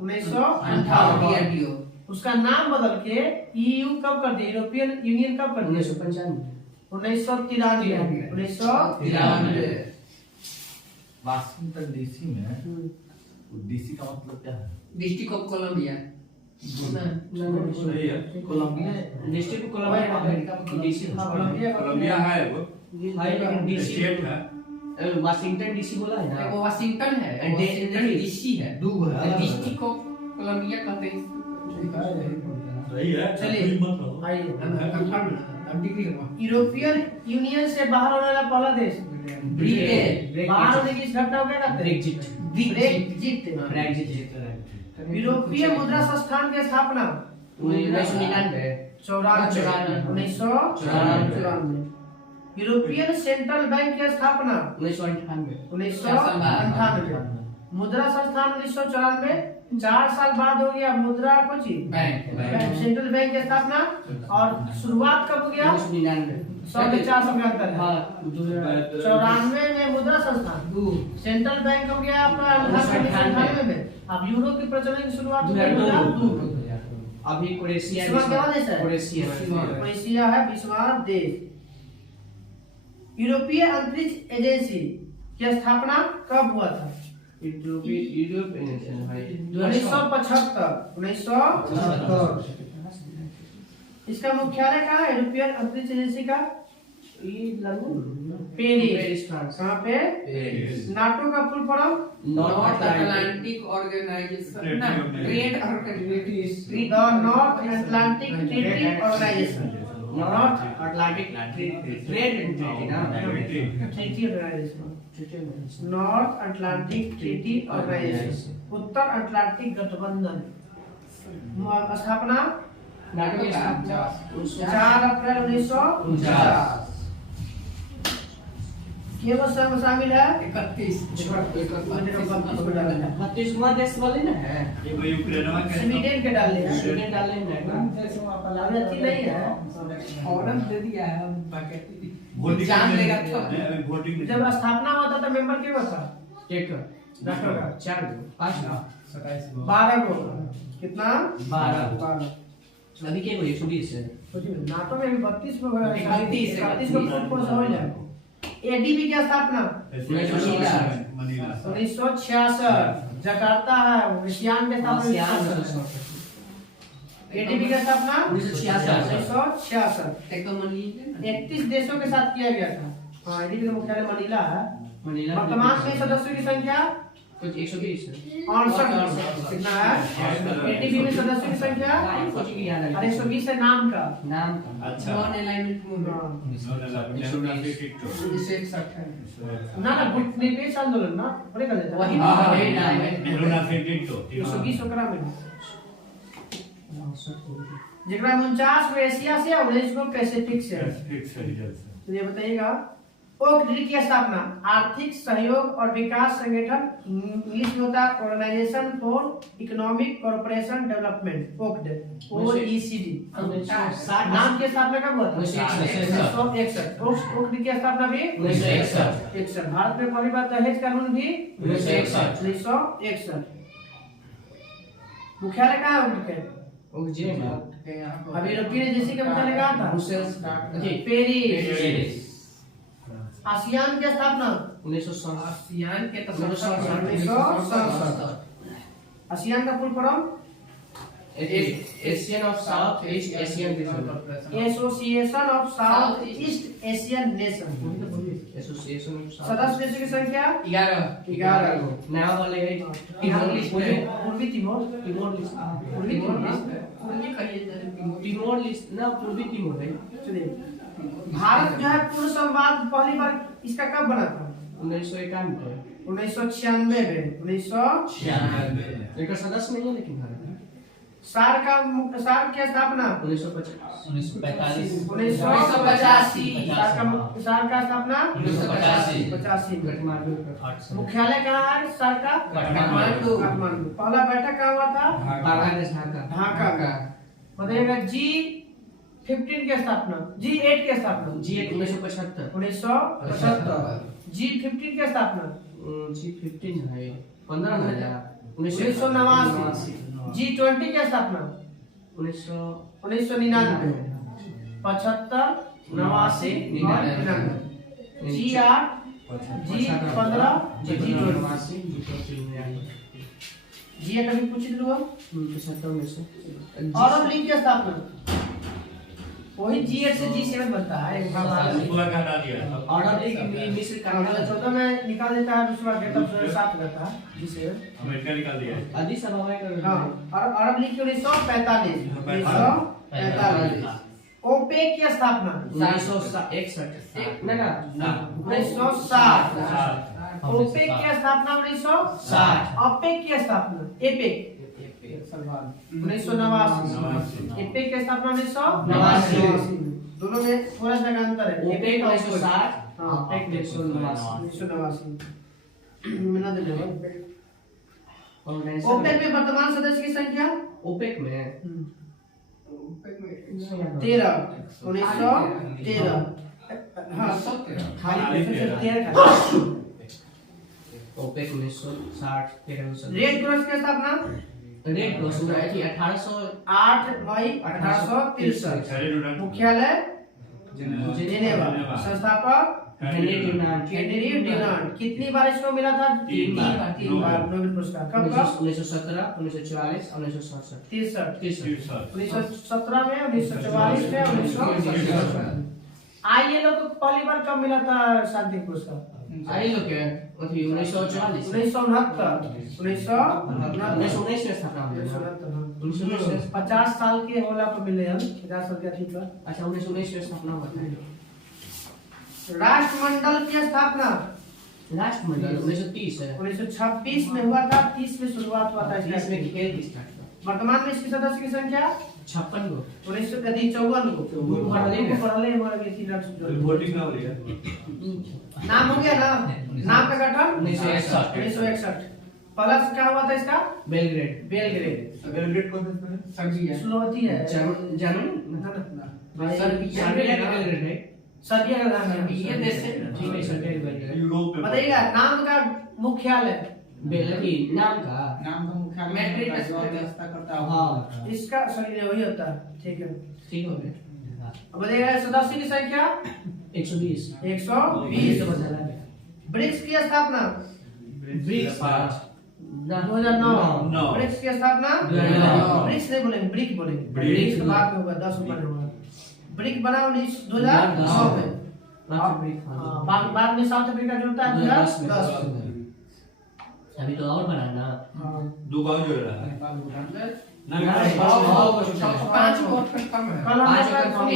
1958। उसका नाम बदल के EU कब कर दिया? यूरोपियन यूनियन कब कर दिया? 1993। वाशिंगटन डीसी में डीसी का मतलब क्या है? District of Columbia. सही है। Columbia district Columbia DC Columbia है वो स्टेट है। वाशिंगटन डीसी बोला है ना? वो वाशिंगटन है, वाशिंगटन डीसी है। डिस्ट्रिक्ट ऑफ कोलंबिया कहते हैं। सही है। चलिए आइए यूरोपियन यूनियन से बाहर होने वाला पहला देश ब्रिटेन। बाहर होने की इस घटना को क्या कहते हैं? ब्रेक्जिट। यूरोपीय मुद्रा संस्थान की स्थापना 1994। यूरोपियन सेंट्रल बैंक की स्थापना 1998। मुद्रा संस्थान 1994। 4 साल बाद हो गया मुद्रा कुछ सेंट्रल बैंक की स्थापना। और शुरुआत कब हो गया? 104 में अंतर है। 94 में मुद्रा संस्थान, सेंट्रल बैंक हो गया आपका 1998 में। अब यूरो की प्रचलन की शुरुआत हुई 2002। अभी क्रोएशिया देश है। क्रोएशिया है विश्वा देश। यूरोपीय अंतरिक्ष एजेंसी की स्थापना कब हुआ था? 1975। इसका मुख्यालय कहाँ है? यूरोपियन अंतरिक्ष एजेंसी का पेरिस, फ्रांस। कहाँ पे? नाटो का full form North Atlantic Organisation. Trade Organisation. North Atlantic Treaty Organisation. North Atlantic Trade Treaty Organisation. North Atlantic Treaty Organisation. उत्तर अटलांटिक गठबंधन। स्थापना 4 अप्रैल 1949। केवल संघ शामिल है 31 देश वाले ना है। स्वीडन के डाले हैं। स्वीडन डाले ना अभी नहीं है। फॉर्म दे दिया है वोटिंग लेगा तो। जब स्थापना हुआ था तो मेंबर क्या था? एक डॉक्टर का 4 5 12 को कितना? 12 अभी क्या हुई 120 है। नाटो में 32 को 31 को फुल कोर्स हो जाए। एडीबी की स्थापना 1966। जकार्ता है एशियान के स्थापना। एडीबी का स्थापना 1966। 31 देशों के साथ किया गया था। हाँ, एडीबी का मुख्यालय मनीला है। वर्तमान में सदस्यों की संख्या कुछ 120 है। 68 कितना है? एडीबी में सदस्यों की संख्या 120 है। नाम का अच्छा हाँ। ना गुट निरपेक्ष आंदोलन ना बड़े कर देता वही है। 120 ओकरा में जेकरा 49 को एशिया से और 19 को पैसिफिक से। तो ये बताइएगा ओक्ड की स्थापना आर्थिक सहयोग और विकास संगठन, इंग्लिश में होता है Organisation for Economic Corporation Development, ओक्ड, OECD। नाम की स्थापना कब हुआ था? 1961। ओक्ड की स्थापना भी 1961। भारत में पहली बार दहेज कानून भी 1961। मुख्यालय कहाँ है ओक्ड के? अभी यूरोपीय एजेंसी का मुख्यालय कहाँ था? पेरिस। आसियान की स्थापना 1967। आसियान के 1967। आसियान का full form Asian of south east Asian association of south east Asian nation. Association of सदस्य देशों की संख्या 11। नया वाले है पूर्वी तिमोर, पूर्वी तिमोर लिस्ट ना पूर्वी तिमोर है। चलिए, भारत जो है पूर्ण संवाद पहली बार इसका कब बना था? 1991। 1996 में। 1996। एक सदस्य नहीं है लेकिन भारत सार्क की स्थापना 1950। 1945 सार्क का स्थापना 1985। मुख्यालय कहाँ है सार्क का? काठमांडू। पहला बैठक कहाँ हुआ था? बांग्लादेश ढाका। बताइएगा G15 की स्थापना, G8 की स्थापना G8 1975। 1975। G15 की स्थापना G15 है 15 1989। G20 की स्थापना 1999। 75, 89, 99। G8, G15, G8 अभी पूछ लो। 75 में से अरब लीग की स्थापना वही G8 से G7 बनता है। पूरा का हटा दिया। ऑर्डर लीग मिस्र कनाडा 14 में निकाल देता है, दूसरा गेटअप 7 रहता है G7। अमेरिका निकाल दिया। अदिस अबाबा का हाँ, और अरब लीग की 1945। 1945। ओपेक की स्थापना 1961। ना 1960। ओपेक की स्थापना 1960। ओपेक की स्थापना एपेक 1989। एपेक की स्थापना 1989। दोनों में थोड़ा सा अंतर है। ओपेक 1960, हाँ, ओपेक 1989। 1989। ओपेक में वर्तमान सदस्य की संख्या ओपेक में 13। 1913। हाँ, खाली 13। ओपेक 1960 13। रेड क्रॉस की स्थापना रेड क्रॉस हुआ है कि 8 मई 1863। मुख्यालय जिनेवा। संस्थापक हेनरी ड्यूनांट। हेनरी ड्यूनांट। कितनी बार इसको मिला था? 3 बार। 3 बार नोबेल पुरस्कार। कब कब? 1917, 1944 और 1967। 63। 1917 में, 1944 में, 1967। आइए लोग को पहली बार कब मिला था शांति पुरस्कार? आई लोग के अथी 1944 1969। 1919 में स्थापना हुई है। 1969। 50 साल के होला पर मिले हम, 50 साल के अथी पर। अच्छा 1919 में स्थापना हुआ था। राष्ट्रमंडल की स्थापना राष्ट्रमंडल 1930 है। 1926 में हुआ था। 30 में शुरुआत हुआ था इसका। इसमें खेल स्टार्ट हुआ। वर्तमान में इसकी सदस्य की संख्या 56 गो। 1954 को। पढ़ले हमारे तीन वोटिंग ना हो रही है। नाम हो गया ना? नाम का गठन 1961। 1961। पहला क्या हुआ था इसका? बेलग्रेड। बेलग्रेड। बेलग्रेड कौन सा है? सर्बिया। स्लोवाकिया है। जर्मनी सर्बिया का बेलग्रेड है। सर्बिया का नाम है। ये देश है। ठीक है सर्बिया का बेलग्रेड। यूरोप में। बताइएगा नाम का मुख्यालय। बेलग्रेड नाम का मैड्रिड में व्यवस्था करता है। हाँ इसका शरीर वही होता है। ठीक है। ठीक हो गया। अब बताइएगा सदस्य की संख्या 120। 120। बताया ब्रिक्स की स्थापना ब्रिक्स 2009। ब्रिक्स की स्थापना 2009। ब्रिक्स नहीं बोलेंगे, ब्रिक बोलेंगे। ब्रिक। ब्रिक्स के बाद में होगा 10 ऊपर में होगा। ब्रिक बना 2009 में। बाद में साउथ अफ्रीका जुड़ता है 2010 में। अभी तो और बना ना। दो गांव जोड़ रहा है। ना पांच वोट पे कम है। कल हम आज लोग का का कम है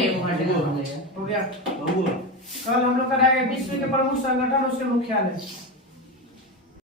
हो गया। बहु कल हम लोग का रहेगा विश्व के प्रमुख संगठन उसके मुख्यालय।